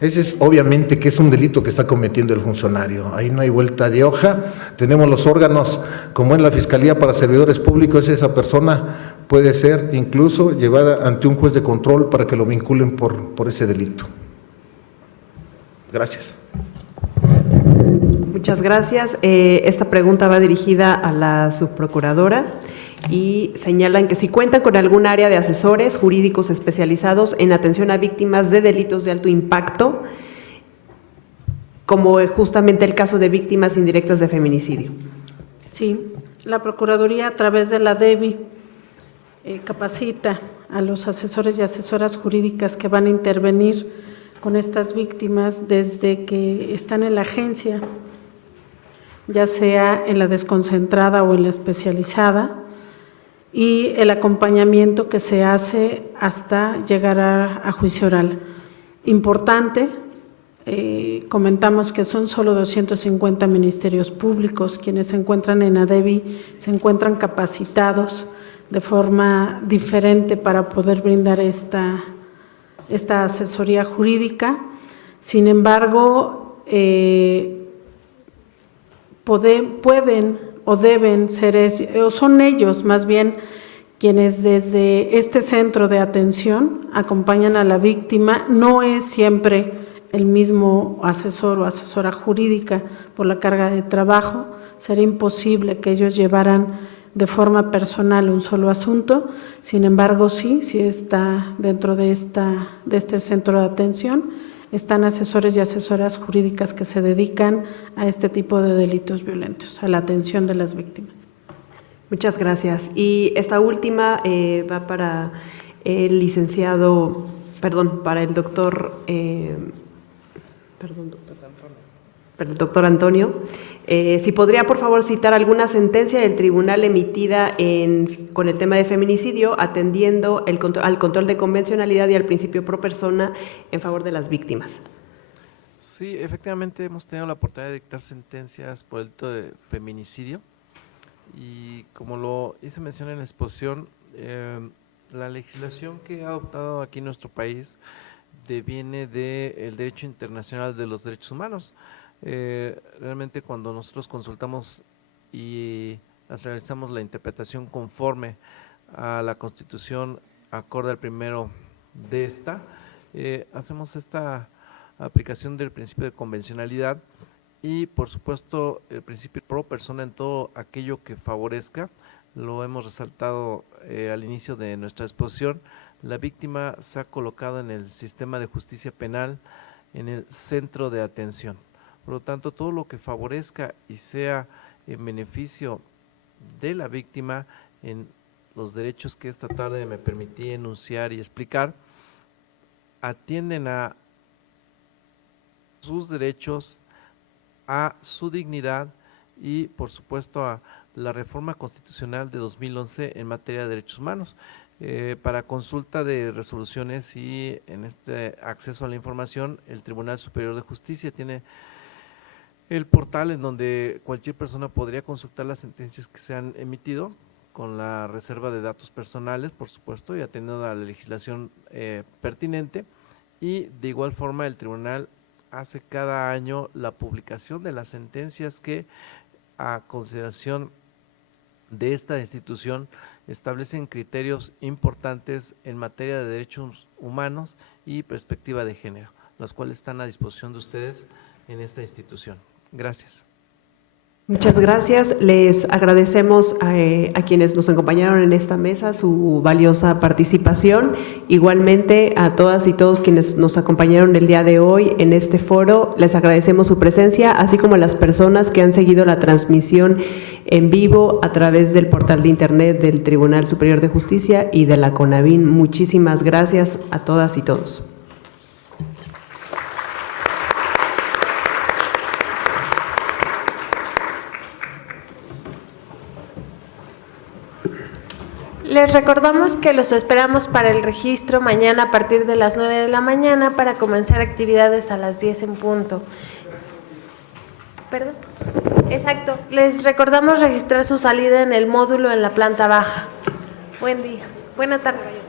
Ese es obviamente que es un delito que está cometiendo el funcionario, ahí no hay vuelta de hoja. Tenemos los órganos, como en la Fiscalía para Servidores Públicos, esa persona puede ser incluso llevada ante un juez de control para que lo vinculen por ese delito. Gracias. Muchas gracias. Esta pregunta va dirigida a la subprocuradora y señalan que si cuentan con algún área de asesores jurídicos especializados en atención a víctimas de delitos de alto impacto, como justamente el caso de víctimas indirectas de feminicidio. Sí, la Procuraduría a través de la DEVI capacita a los asesores y asesoras jurídicas que van a intervenir con estas víctimas desde que están en la agencia, ya sea en la desconcentrada o en la especializada, y el acompañamiento que se hace hasta llegar a juicio oral. Importante, comentamos que son solo 250 ministerios públicos quienes se encuentran en ADEVI, se encuentran capacitados de forma diferente para poder brindar esta asesoría jurídica. Sin embargo, pueden o deben ser, o son ellos más bien quienes desde este centro de atención acompañan a la víctima. No es siempre el mismo asesor o asesora jurídica por la carga de trabajo, sería imposible que ellos llevaran de forma personal un solo asunto. Sin embargo, sí está dentro de este centro de atención, están asesores y asesoras jurídicas que se dedican a este tipo de delitos violentos, a la atención de las víctimas. Muchas gracias. Y esta última va para el licenciado, para el doctor, el doctor Antonio. Si podría, por favor, citar alguna sentencia del tribunal emitida con el tema de feminicidio, atendiendo al control de convencionalidad y al principio pro persona en favor de las víctimas. Sí, efectivamente hemos tenido la oportunidad de dictar sentencias por el delito de feminicidio y como lo hice mención en la exposición, la legislación que ha adoptado aquí en nuestro país deviene del derecho internacional de los derechos humanos. Realmente cuando nosotros consultamos y realizamos la interpretación conforme a la Constitución acorde al primero de esta, hacemos esta aplicación del principio de convencionalidad y por supuesto el principio pro persona en todo aquello que favorezca. Lo hemos resaltado al inicio de nuestra exposición. La víctima se ha colocado en el sistema de justicia penal en el centro de atención. Por lo tanto, todo lo que favorezca y sea en beneficio de la víctima en los derechos que esta tarde me permití enunciar y explicar, atienden a sus derechos, a su dignidad y, por supuesto, a la reforma constitucional de 2011 en materia de derechos humanos. Para consulta de resoluciones y en este acceso a la información, el Tribunal Superior de Justicia tiene el portal en donde cualquier persona podría consultar las sentencias que se han emitido, con la reserva de datos personales, por supuesto, y atendiendo a la legislación pertinente. Y de igual forma el tribunal hace cada año la publicación de las sentencias que, a consideración de esta institución, establecen criterios importantes en materia de derechos humanos y perspectiva de género, los cuales están a disposición de ustedes en esta institución. Gracias. Muchas gracias. Les agradecemos a quienes nos acompañaron en esta mesa su valiosa participación. Igualmente a todas y todos quienes nos acompañaron el día de hoy en este foro, les agradecemos su presencia, así como a las personas que han seguido la transmisión en vivo a través del portal de internet del Tribunal Superior de Justicia y de la CONAVIN. Muchísimas gracias a todas y todos. Les recordamos que los esperamos para el registro mañana a partir de las 9 de la mañana para comenzar actividades a las 10 en punto. ¿Perdón? Exacto. Les recordamos registrar su salida en el módulo en la planta baja. Buen día. Buena tarde.